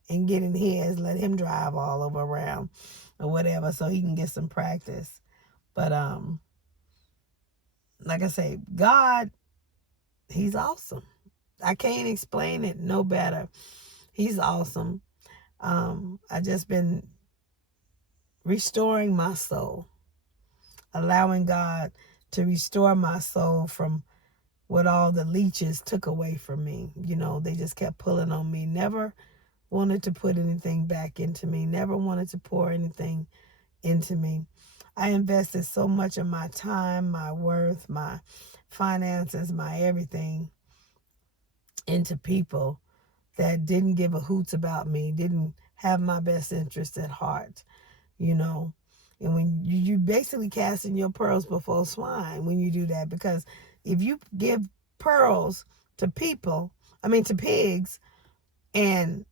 and get in his, let him drive all over around or whatever so he can get some practice. But like I say, God, he's awesome. I can't explain it no better. He's awesome. I just been restoring my soul, allowing God to restore my soul from what all the leeches took away from me. You know, they just kept pulling on me. Never wanted to put anything back into me. Never wanted to pour anything into me. I invested so much of my time, my worth, my finances, my everything into people that didn't give a hoots about me, didn't have my best interest at heart, you know. And when you basically casting your pearls before swine when you do that, because if you give pearls to people, to pigs, and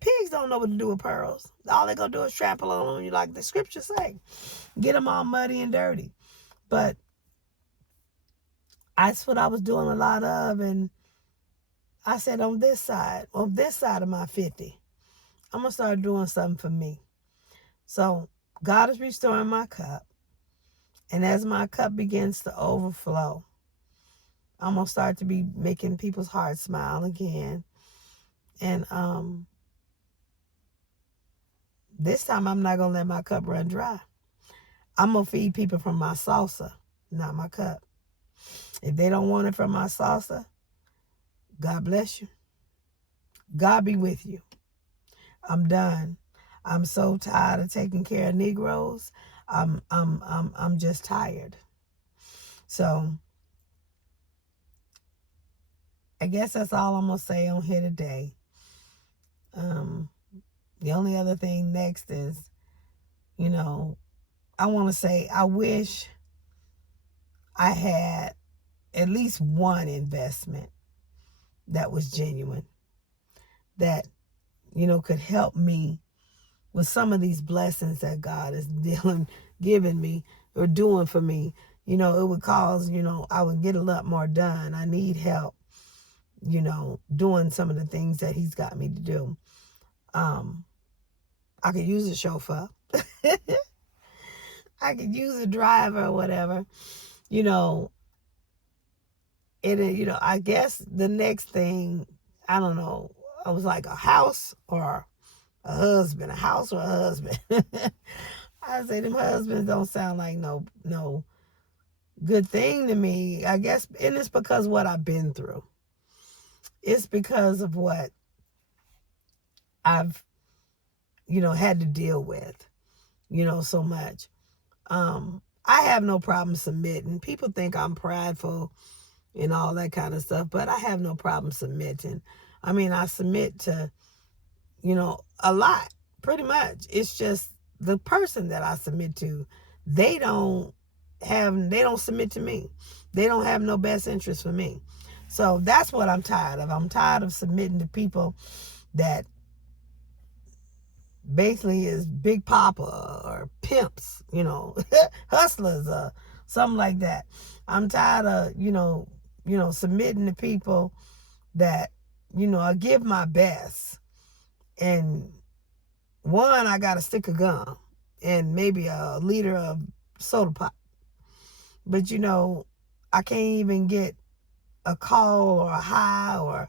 pigs don't know what to do with pearls. All they're going to do is trample on them, like the scriptures say. Get them all muddy and dirty. But that's what I was doing a lot of. And I said, on this side of my 50, I'm going to start doing something for me. So God is restoring my cup. And as my cup begins to overflow, I'm going to start to be making people's hearts smile again. And this time I'm not going to let my cup run dry. I'm going to feed people from my salsa, not my cup. If they don't want it from my salsa, God bless you. God be with you. I'm done. I'm so tired of taking care of Negroes. I'm just tired. So I guess that's all I'm gonna say on here today. The only other thing next is, I want to say I wish I had at least one investment that was genuine, that, could help me with some of these blessings that God is giving me or doing for me. It would cause, I would get a lot more done. I need help, doing some of the things that he's got me to do. I could use a chauffeur. I could use a driver or whatever, I guess the next thing, I don't know, I was like a house or a husband, I say them husbands don't sound like no good thing to me. I guess, and it's because of what I've been through. It's because of what I've, had to deal with, so much. I have no problem submitting. People think I'm prideful and all that kind of stuff, but I have no problem submitting. I submit to, a lot, pretty much. It's just the person that I submit to, they don't submit to me. They don't have no best interest for me. So that's what I'm tired of. I'm tired of submitting to people that basically is Big Papa or pimps, hustlers or something like that. I'm tired of, submitting to people that, I give my best. And one, I got a stick of gum and maybe a liter of soda pop. But, I can't even get a call or a hi or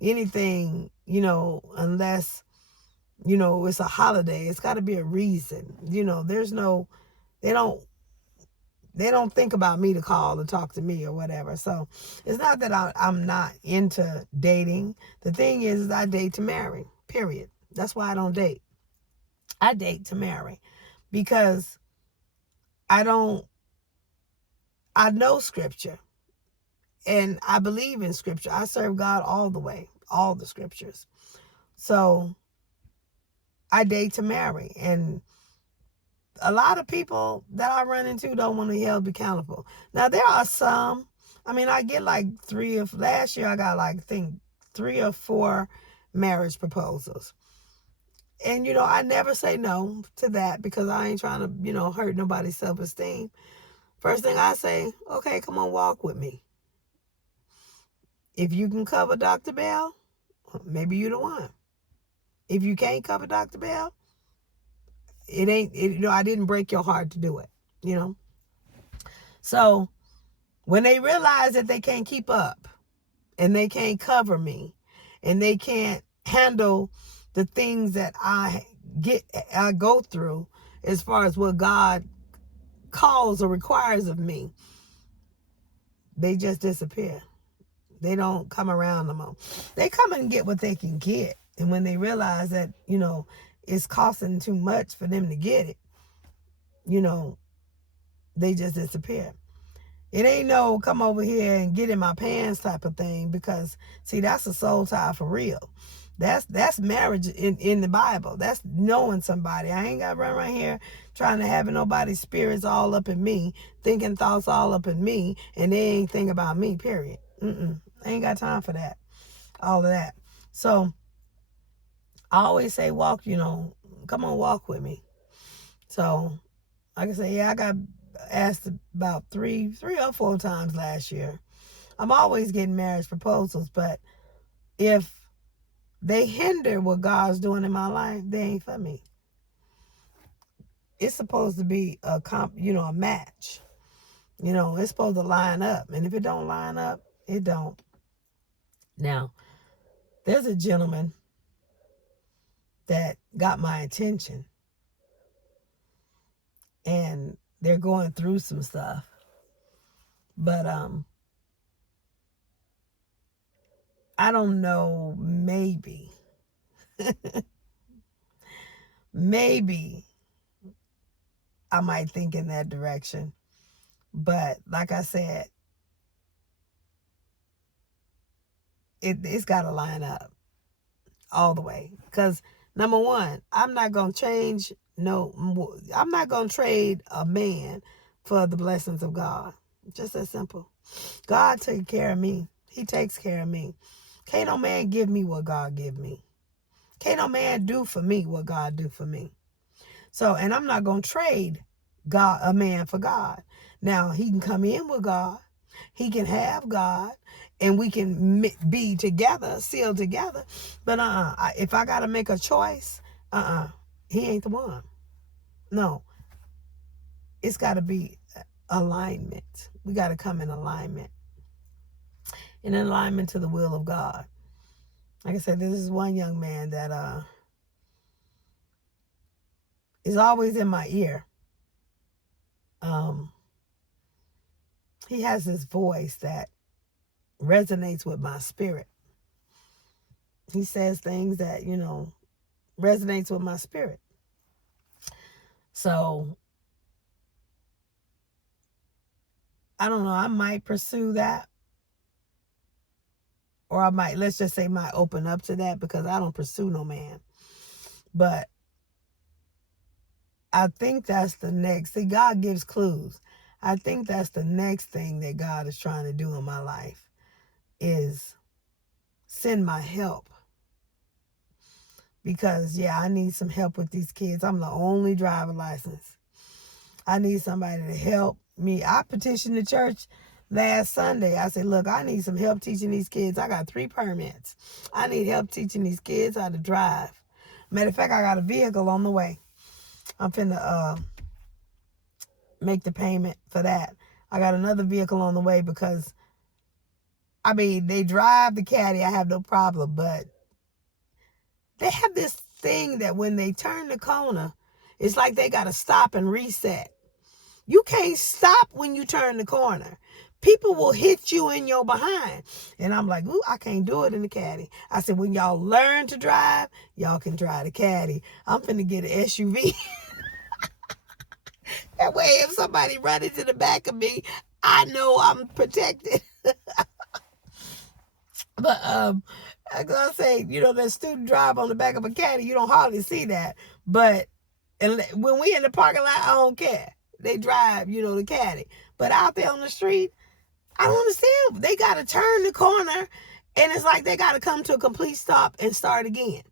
anything, unless, it's a holiday. It's got to be a reason. There's no, they don't think about me to call or talk to me or whatever. So it's not that I'm not into dating. The thing is I date to marry, period. That's why I don't date. I date to marry because I know scripture and I believe in scripture. I serve God all the way, all the scriptures. So I date to marry. And a lot of people that I run into don't want to be held accountable. Now, there are some, I get like last year I got like, I think 3 or 4 marriage proposals. And, I never say no to that because I ain't trying to, hurt nobody's self-esteem. First thing I say, okay, come on, walk with me. If you can cover Dr. Bell, maybe you're the one. If you can't cover Dr. Bell, I didn't break your heart to do it, So when they realize that they can't keep up and they can't cover me and they can't handle the things that I go through as far as what God calls or requires of me, they just disappear. They don't come around no more. They come and get what they can get. And when they realize that, it's costing too much for them to get it, they just disappear. It ain't no come over here and get in my pants type of thing, because see, that's a soul tie for real. That's marriage in the Bible. That's knowing somebody. I ain't got to run around here trying to have nobody's spirits all up in me, thinking thoughts all up in me, and they ain't think about me, period. I ain't got time for that. All of that. So I always say walk, come on, walk with me. So like I say, I got asked about three or four times last year. I'm always getting marriage proposals, but if they hinder what God's doing in my life, they ain't for me. It's supposed to be a match. It's supposed to line up. And if it don't line up, it don't. Now, there's a gentleman that got my attention, and they're going through some stuff. But I don't know, maybe I might think in that direction. But like I said, it's got to line up all the way. Because number one, I'm not going to change. No, I'm not going to trade a man for the blessings of God. Just that simple. God takes care of me. He takes care of me. Can't no man give me what God give me. Can't no man do for me what God do for me. So, and I'm not going to trade a man for God. Now, he can come in with God. He can have God. And we can be together, sealed together. But if I got to make a choice, he ain't the one. No. It's got to be alignment. We got to come in alignment. In alignment to the will of God. Like I said, this is one young man that is always in my ear. He has this voice that resonates with my spirit. He says things that, resonates with my spirit. So, I don't know, I might pursue that. Or I might, let's just say, might open up to that, because I don't pursue no man. But I think that's the next. See, God gives clues. I think that's the next thing that God is trying to do in my life, is send my help. Because, I need some help with these kids. I'm the only driver license. I need somebody to help me. I petitioned the church last Sunday. I said, look, I need some help teaching these kids. I got 3 permits. I need help teaching these kids how to drive. Matter of fact, I got a vehicle on the way. I'm finna make the payment for that. I got another vehicle on the way because, they drive the caddy. I have no problem. But they have this thing that when they turn the corner, it's like they got to stop and reset. You can't stop when you turn the corner. People will hit you in your behind. And I'm like, ooh, I can't do it in the caddy. I said, when y'all learn to drive, y'all can drive the caddy. I'm finna get an SUV. That way, if somebody run into the back of me, I know I'm protected. But like I say, that student drive on the back of a caddy, you don't hardly see that. But when we in the parking lot, I don't care. They drive, the caddy. But out there on the street, I don't understand. They got to turn the corner, and it's like they got to come to a complete stop and start again.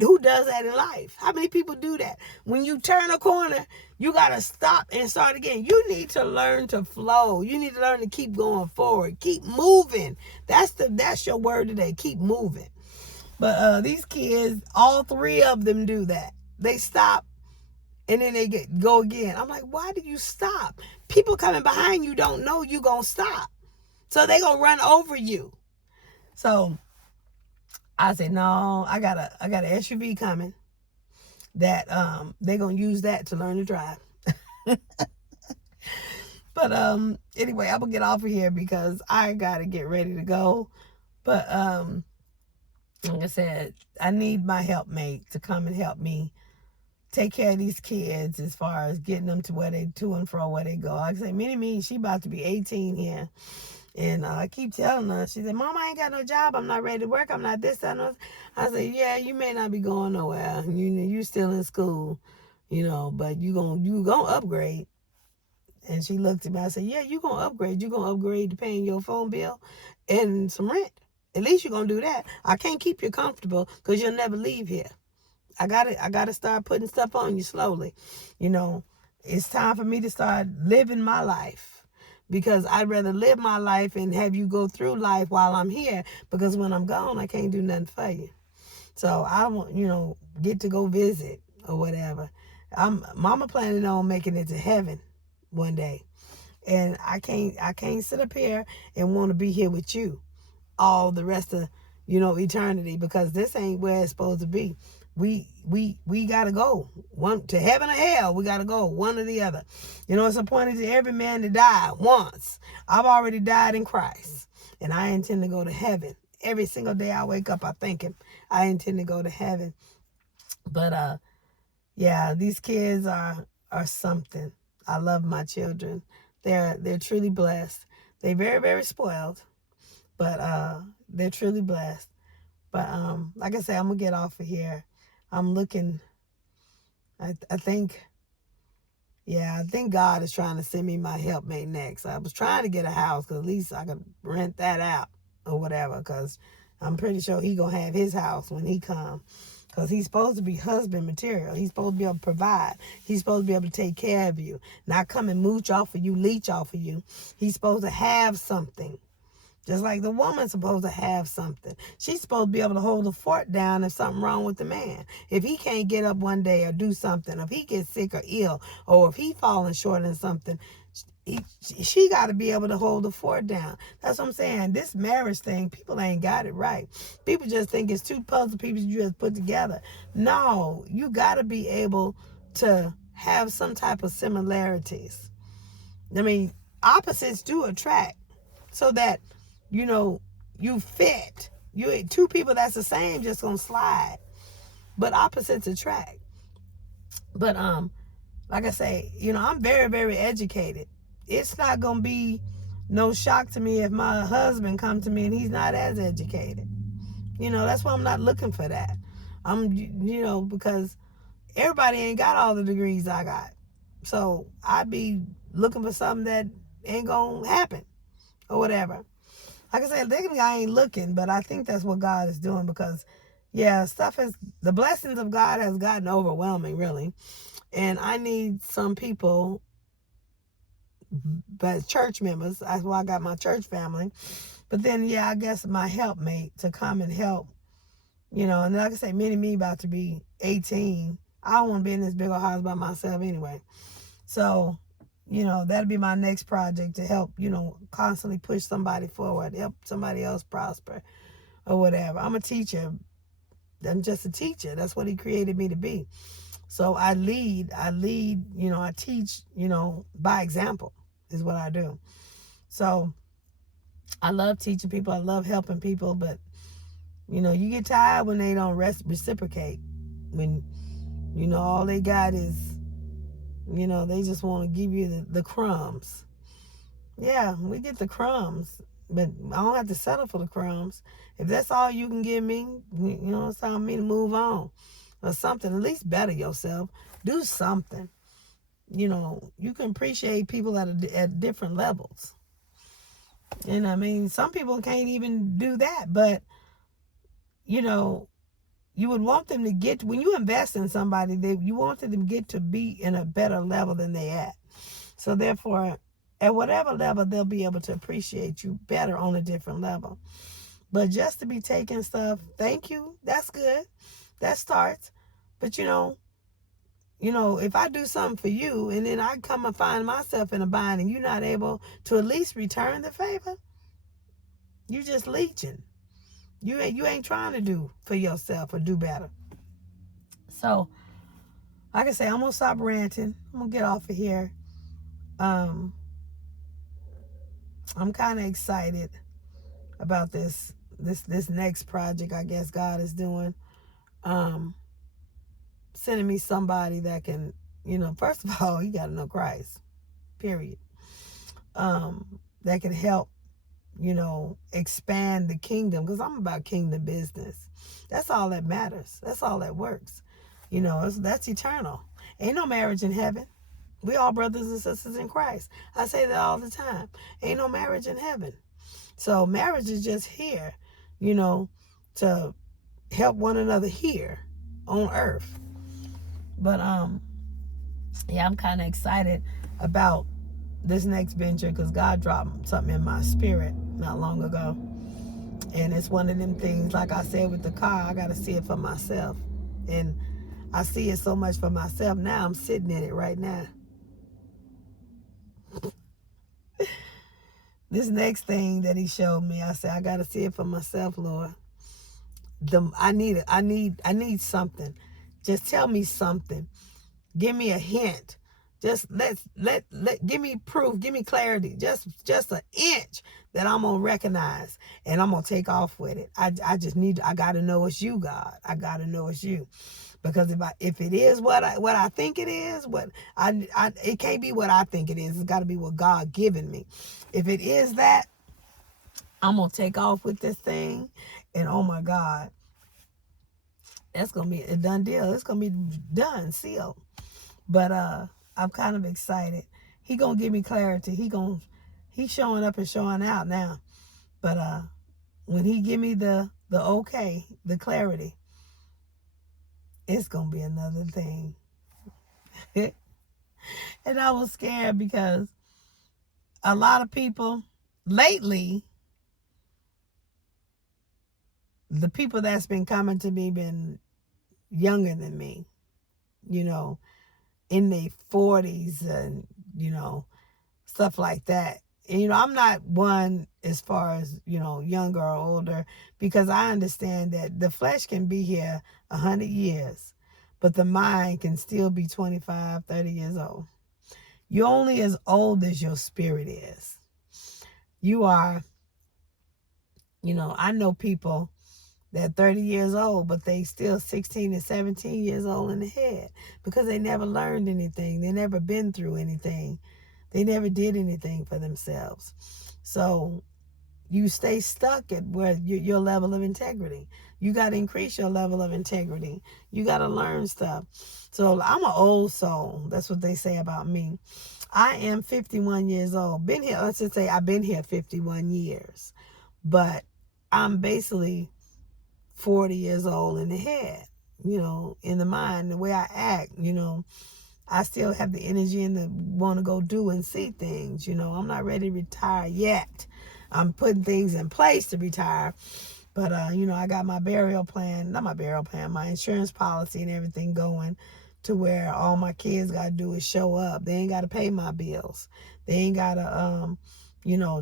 Who does that in life? How many people do that? When you turn a corner, you got to stop and start again. You need to learn to flow. You need to learn to keep going forward. Keep moving. That's your word today. Keep moving. But these kids, all three of them do that. They stop and then they go again. I'm like, why do you stop? People coming behind you don't know you going to stop. So they going to run over you. So I said, no, I got an SUV coming that they're going to use that to learn to drive. But anyway, I'm going to get off of here because I got to get ready to go. But like I said, I need my helpmate to come and help me take care of these kids as far as getting them to and fro where they go. Like I say, Minnie, she about to be 18 here. And I keep telling her, she said, Mom, I ain't got no job. I'm not ready to work. I'm not this, that, and I said, yeah, you may not be going nowhere. You still in school, but you gonna upgrade. And she looked at me. I said, yeah, you gonna upgrade. You gonna upgrade to paying your phone bill and some rent. At least you're gonna do that. I can't keep you comfortable because you'll never leave here. I gotta start putting stuff on you slowly. It's time for me to start living my life, because I'd rather live my life and have you go through life while I'm here, because when I'm gone, I can't do nothing for you. So I don't, get to go visit or whatever. Mama planning on making it to heaven one day. And I can't sit up here and want to be here with you all the rest of, eternity, because this ain't where it's supposed to be. We gotta go. One to heaven or hell, we gotta go. One or the other. It's appointed to every man to die once. I've already died in Christ. And I intend to go to heaven. Every single day I wake up, I thank him. I intend to go to heaven. But yeah, these kids are something. I love my children. They're truly blessed. They're very, very spoiled. But they're truly blessed. But like I said, I'm gonna get off of here. I'm looking. I think God is trying to send me my helpmate next. I was trying to get a house because at least I could rent that out or whatever. Because I'm pretty sure he gonna have his house when he come. Because he's supposed to be husband material. He's supposed to be able to provide. He's supposed to be able to take care of you, not come and mooch off of you, leech off of you. He's supposed to have something. Just like the woman's supposed to have something. She's supposed to be able to hold the fort down if something wrong with the man. If he can't get up one day or do something, if he gets sick or ill, or if he falling short in something, she got to be able to hold the fort down. That's what I'm saying. This marriage thing, people ain't got it right. People just think it's two puzzle pieces you just put together. No, you got to be able to have some type of similarities. I mean, opposites do attract, so that you fit. Two people that's the same just gonna slide. But opposites attract. But like I say, I'm very, very educated. It's not gonna be no shock to me if my husband come to me and he's not as educated. That's why I'm not looking for that. Because everybody ain't got all the degrees I got. So I'd be looking for something that ain't gonna happen or whatever. Like I said, technically I ain't looking, but I think that's what God is doing, because, yeah, the blessings of God has gotten overwhelming, really. And I need some people, but church members, that's why I got my church family. But then, yeah, I guess my helpmate to come and help, and like I say, me about to be 18. I don't want to be in this big old house by myself anyway. So, that'll be my next project, to help, constantly push somebody forward, help somebody else prosper or whatever. I'm a teacher. I'm just a teacher. That's what he created me to be. So I lead, I teach, by example is what I do. So I love teaching people. I love helping people, but you get tired when they don't reciprocate. When, all they got is, they just want to give you the crumbs. Yeah, we get the crumbs, but I don't have to settle for the crumbs. If that's all you can give me, it's time for me to move on or something. At least better yourself. Do something. You can appreciate people at different levels. And I mean, some people can't even do that, but, you would want them to get, when you invest in somebody, you want them to get to be in a better level than they at. So therefore, at whatever level, they'll be able to appreciate you better on a different level. But just to be taking stuff, thank you, that's good. That starts. But if I do something for you and then I come and find myself in a bind and you're not able to at least return the favor, you just leeching. You ain't trying to do for yourself or do better. So, like I say, I'm gonna stop ranting. I'm gonna get off of here. I'm kind of excited about this next project I guess God is doing. Sending me somebody that can, first of all, you got to know Christ, period. That can help, expand the kingdom, because I'm about kingdom business. That's all that matters. That's all that works. That's eternal. Ain't no marriage in heaven. We all brothers and sisters in Christ. I say that all the time. Ain't no marriage in heaven. So marriage is just here, to help one another here on earth. But yeah, I'm kind of excited about this next venture because God dropped something in my spirit not long ago. And it's one of them things, like I said with the car, I got to see it for myself. And I see it so much for myself now, I'm sitting in it right now. This next thing that he showed me, I said, I got to see it for myself, Lord. I need something. Just tell me something. Give me a hint. Just give me proof, give me clarity. Just an inch that I'm gonna recognize and I'm gonna take off with it. I gotta know it's you, God. I gotta know it's you. Because if it is what I think it is, it can't be what I think it is. It's gotta be what God given me. If it is that, I'm gonna take off with this thing, and oh my God, that's gonna be a done deal. It's gonna be done, sealed. But I'm kind of excited. He gonna give me clarity. He's showing up and showing out now. But when he give me the okay, the clarity, it's gonna be another thing. And I was scared because a lot of people lately, the people that's been coming to me been younger than me, in their 40s and, stuff like that. And, I'm not one as far as, younger or older, because I understand that the flesh can be here 100 years, but the mind can still be 25, 30 years old. You're only as old as your spirit is. You are, I know people that 30 years old, but they still 16 and 17 years old in the head because they never learned anything. They never been through anything. They never did anything for themselves. So you stay stuck at where your level of integrity. You got to increase your level of integrity. You got to learn stuff. So I'm an old soul. That's what they say about me. I am 51 years old. Been here, let's just say I've been here 51 years. But I'm basically 40 years old in the head, in the mind, the way I act, I still have the energy and the want to go do and see things, I'm not ready to retire yet. I'm putting things in place to retire, but, I got my my insurance policy and everything going to where all my kids got to do is show up. They ain't got to pay my bills. They ain't got to,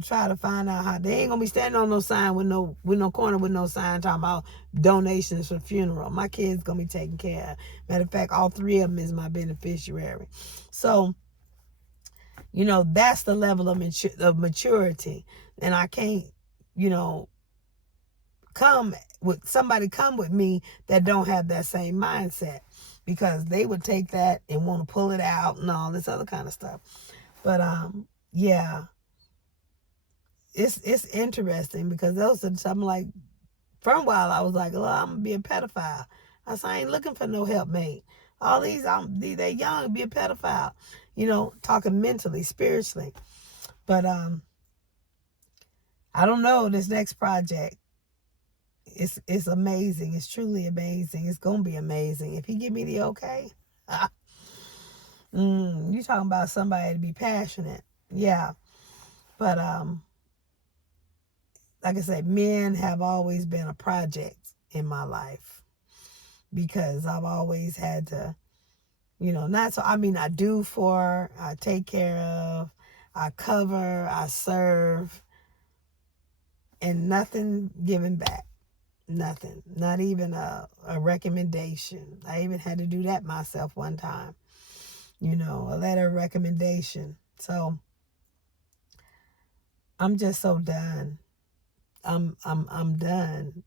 try to find out how. They ain't gonna be standing on no sign with no corner with no sign talking about donations for funeral. My kids gonna be taken care of. Matter of fact, all 3 of them is my beneficiary. So, that's the level of maturity, and I can't, come with me that don't have that same mindset, because they would take that and want to pull it out and all this other kind of stuff. But yeah. It's interesting because those are the time, like, for a while I was like, oh, I'm gonna be a pedophile. I said, I ain't looking for no helpmate. All they're young, be a pedophile, talking mentally, spiritually. But I don't know, this next project, it's amazing. It's truly amazing. It's gonna be amazing. If he give me the okay, you talking about somebody to be passionate. Yeah. But like I said, men have always been a project in my life because I've always had to, not so, I mean, I do for, I take care of, I cover, I serve, and nothing given back. Nothing. Not even a recommendation. I even had to do that myself one time. A letter of recommendation. So I'm just so done. I'm done.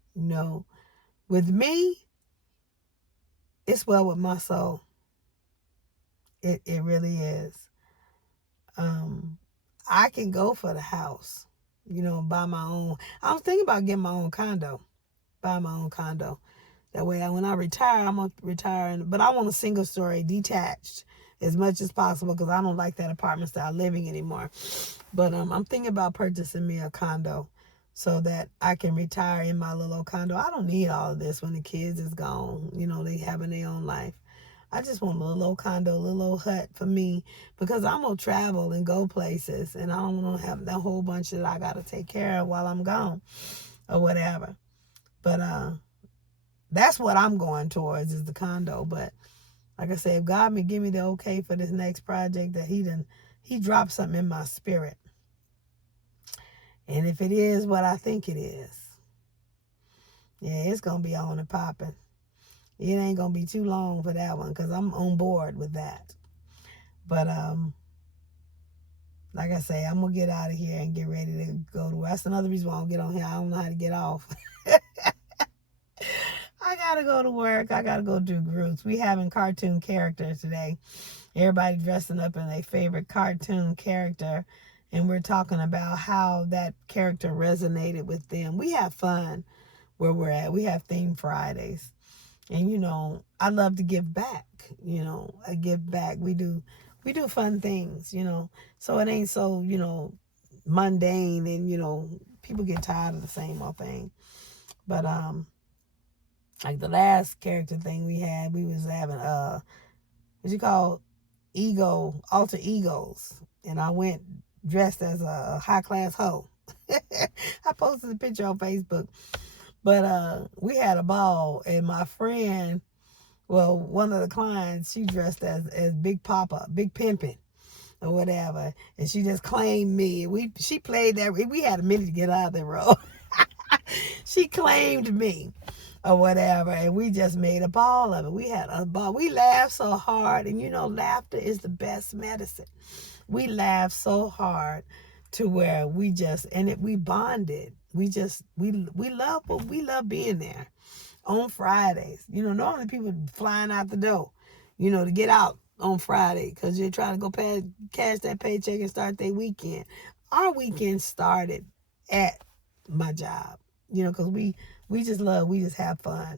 With me, it's well with my soul. It really is. I can go for the house, buy my own. I was thinking about getting my own condo, buy my own condo. That way, when I retire, I'm gonna retire, but I want a single story, detached, as much as possible because I don't like that apartment style living anymore. But I'm thinking about purchasing me a condo so that I can retire in my little old condo. I don't need all of this when the kids is gone. They having their own life. I just want a little old condo, a little old hut for me because I'm going to travel and go places and I don't want to have that whole bunch that I got to take care of while I'm gone or whatever. But that's what I'm going towards is the condo. But like I said, if God may give me the okay for this next project that he dropped something in my spirit. And if it is what I think it is, yeah, it's going to be on and popping. It ain't going to be too long for that one because I'm on board with that. But like I say, I'm going to get out of here and get ready to go to work. That's another reason why I don't get on here. I don't know how to get off. I got to go to work. I got to go do groups. We having cartoon characters today. Everybody dressing up in their favorite cartoon character. And we're talking about how that character resonated with them. We have fun where we're at. We have theme Fridays. And, I love to give back. I give back. We do fun things, so it ain't so, mundane and, people get tired of the same old thing. But, like the last character thing we had, we was having, what you call alter egos. And I went dressed as a high class hoe. I posted a picture on Facebook. But we had a ball and my friend, well, one of the clients, she dressed as Big Papa, Big Pimpin' or whatever. And she just claimed me. She played that. We had a minute to get out of the road. She claimed me or whatever. And we just made a ball of it. We had a ball. We laughed so hard. And laughter is the best medicine. We laughed so hard to where we bonded. We love being there on Fridays. Normally people flying out the door, to get out on Friday because you're trying to go cash that paycheck and start their weekend. Our weekend started at my job, because we just have fun.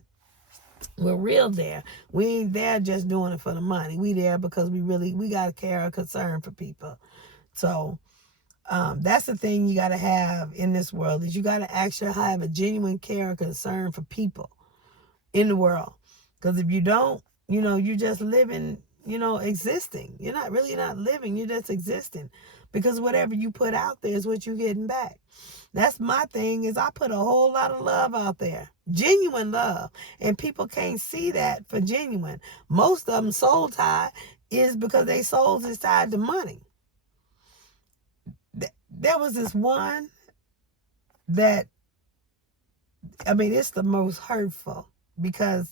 We're real there. We ain't there just doing it for the money. We there because we got to care or concern for people. So that's the thing you got to have in this world is you got to actually have a genuine care or concern for people in the world. Because if you don't, you're just living, existing. You're not living, you're just existing. Because whatever you put out there is what you're getting back. That's my thing is I put a whole lot of love out there. Genuine love. And people can't see that for genuine. Most of them soul tied is because their souls is tied to money. There was this one that, it's the most hurtful because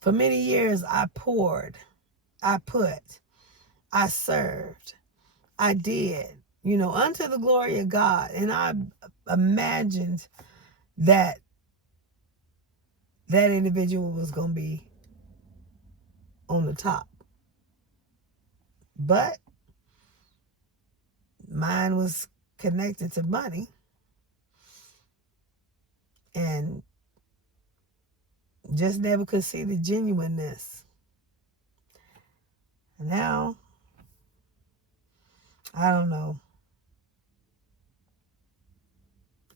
for many years I poured, I put, I served, I did, unto the glory of God. And I imagined that individual was going to be on the top. But mine was connected to money. And just never could see the genuineness. And now, I don't know.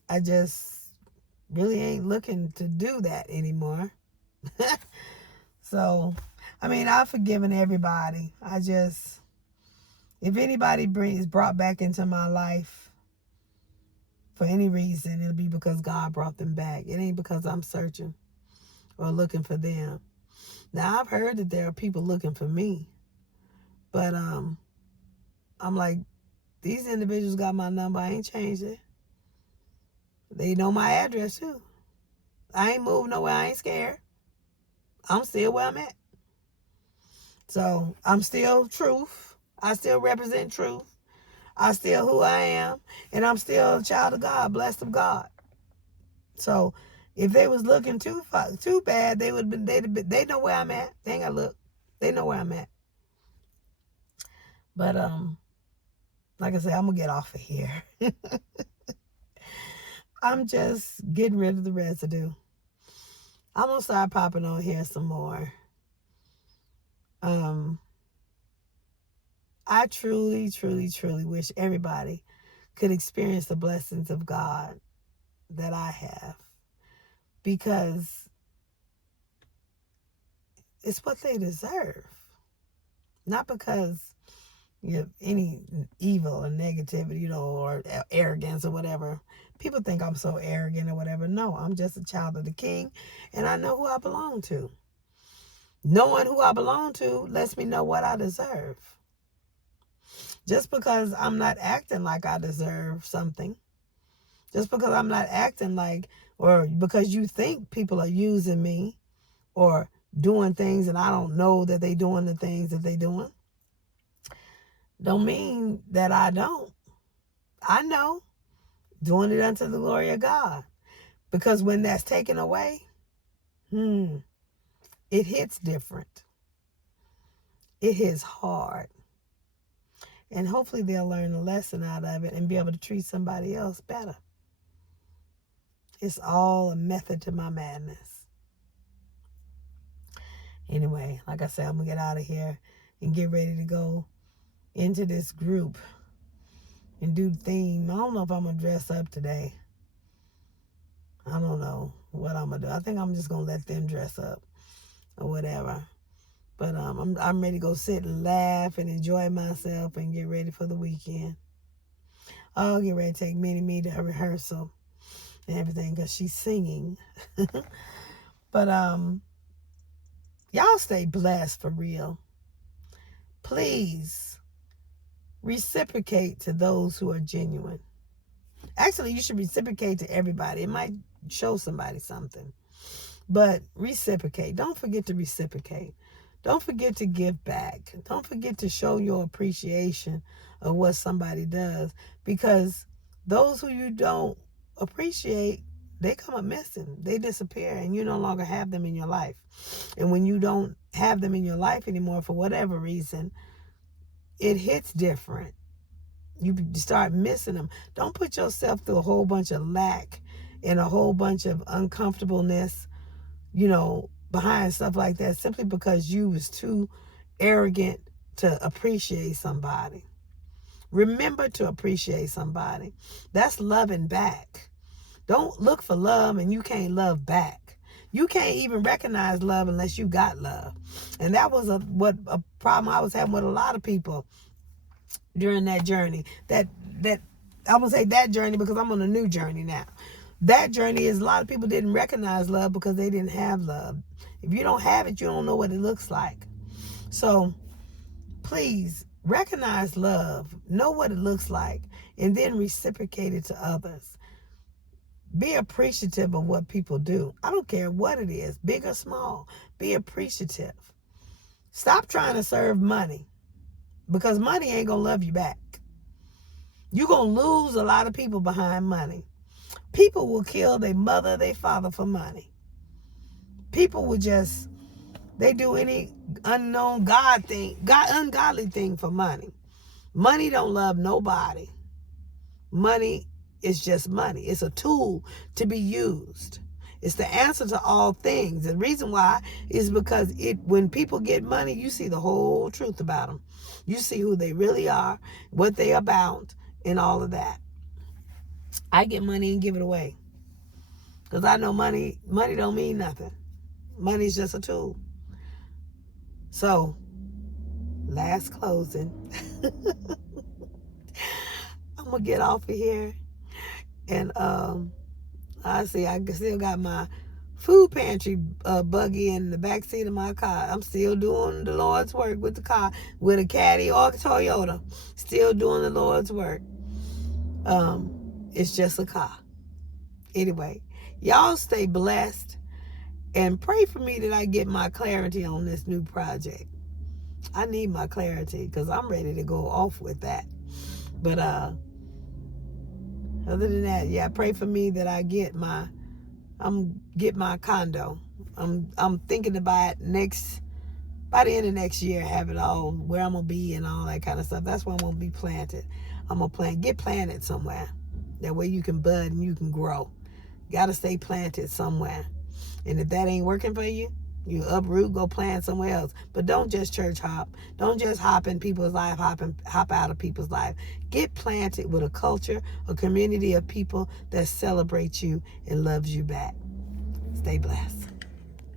I just, really ain't looking to do that anymore. So, I mean, I've forgiven everybody. If anybody is brought back into my life for any reason, it'll be because God brought them back. It ain't because I'm searching or looking for them. Now, I've heard that there are people looking for me, but I'm like, these individuals got my number. I ain't changed it. They know my address too. I ain't moved nowhere. I ain't scared. I'm still where I'm at. So I'm still truth. I still represent truth. I still who I am. And I'm still a child of God, blessed of God. So if they was looking too bad, they know where I'm at. They ain't gotta look. They know where I'm at. But like I said, I'm gonna get off of here. I'm just getting rid of the residue. I'm gonna start popping on here some more. I truly, truly, truly wish everybody could experience the blessings of God that I have, because it's what they deserve. Not because you have any evil or negativity, or arrogance or whatever. People think I'm so arrogant or whatever. No, I'm just a child of the King, and I know who I belong to. Knowing who I belong to lets me know what I deserve. Just because I'm not acting like I deserve something, just because I'm not acting like, or because you think people are using me or doing things and I don't know that they doing the things that they doing, don't mean that I don't. I know, doing it unto the glory of God. Because when that's taken away, it hits different. It hits hard. And hopefully they'll learn a lesson out of it and be able to treat somebody else better. It's all a method to my madness. Anyway, like I said, I'm going to get out of here and get ready to go into this group and do the theme. I don't know if I'm going to dress up today. I don't know what I'm going to do. I think I'm just going to let them dress up or whatever. But I'm ready to go sit and laugh and enjoy myself and get ready for the weekend. I'll get ready to take Minnie to her rehearsal and everything because she's singing. But y'all stay blessed for real. Please reciprocate to those who are genuine. Actually, you should reciprocate to everybody. It might show somebody something. But reciprocate. Don't forget to reciprocate. Don't forget to give back. Don't forget to show your appreciation of what somebody does. Because those who you don't appreciate, they come up missing. They disappear and you no longer have them in your life. And when you don't have them in your life anymore for whatever reason, it hits different. You start missing them. Don't put yourself through a whole bunch of lack and a whole bunch of uncomfortableness, behind stuff like that, simply because you was too arrogant to appreciate somebody. Remember to appreciate somebody. That's loving back. Don't look for love and you can't love back. You can't even recognize love unless you got love. And that was a problem I was having with a lot of people during that journey. That I won't say that journey because I'm on a new journey now. That journey is a lot of people didn't recognize love because they didn't have love. If you don't have it, you don't know what it looks like. So please recognize love, know what it looks like, and then reciprocate it to others. Be appreciative of what people do. I don't care what it is, big or small. Be appreciative. Stop trying to serve money, because money ain't going to love you back. You're going to lose a lot of people behind money. People will kill their mother, their father for money. People will they do any ungodly thing for money. Money don't love nobody. Money is just money. It's a tool to be used. It's the answer to all things. The reason why is because when people get money, you see the whole truth about them. You see who they really are, what they about, and all of that. I get money and give it away. Because I know money don't mean nothing. Money's just a tool. So, last closing. I'm going to get off of here. And I see I still got my food pantry buggy in the back seat of my car. I'm still doing the Lord's work with the car, with a Caddy or a Toyota. Still doing the Lord's work. It's just a car. Anyway, y'all stay blessed and pray for me that I get my clarity on this new project. I need my clarity because I'm ready to go off with that. But other than that, yeah, pray for me that I get my condo. I'm thinking about by the end of next year, have it all where I'm gonna be and all that kind of stuff. That's where I'm gonna be planted. I'm gonna get planted somewhere. That way you can bud and you can grow. Gotta stay planted somewhere. And if that ain't working for you, you uproot, go plant somewhere else. But don't just church hop. Don't just hop in people's life, hop out of people's life. Get planted with a culture, a community of people that celebrate you and loves you back. Stay blessed.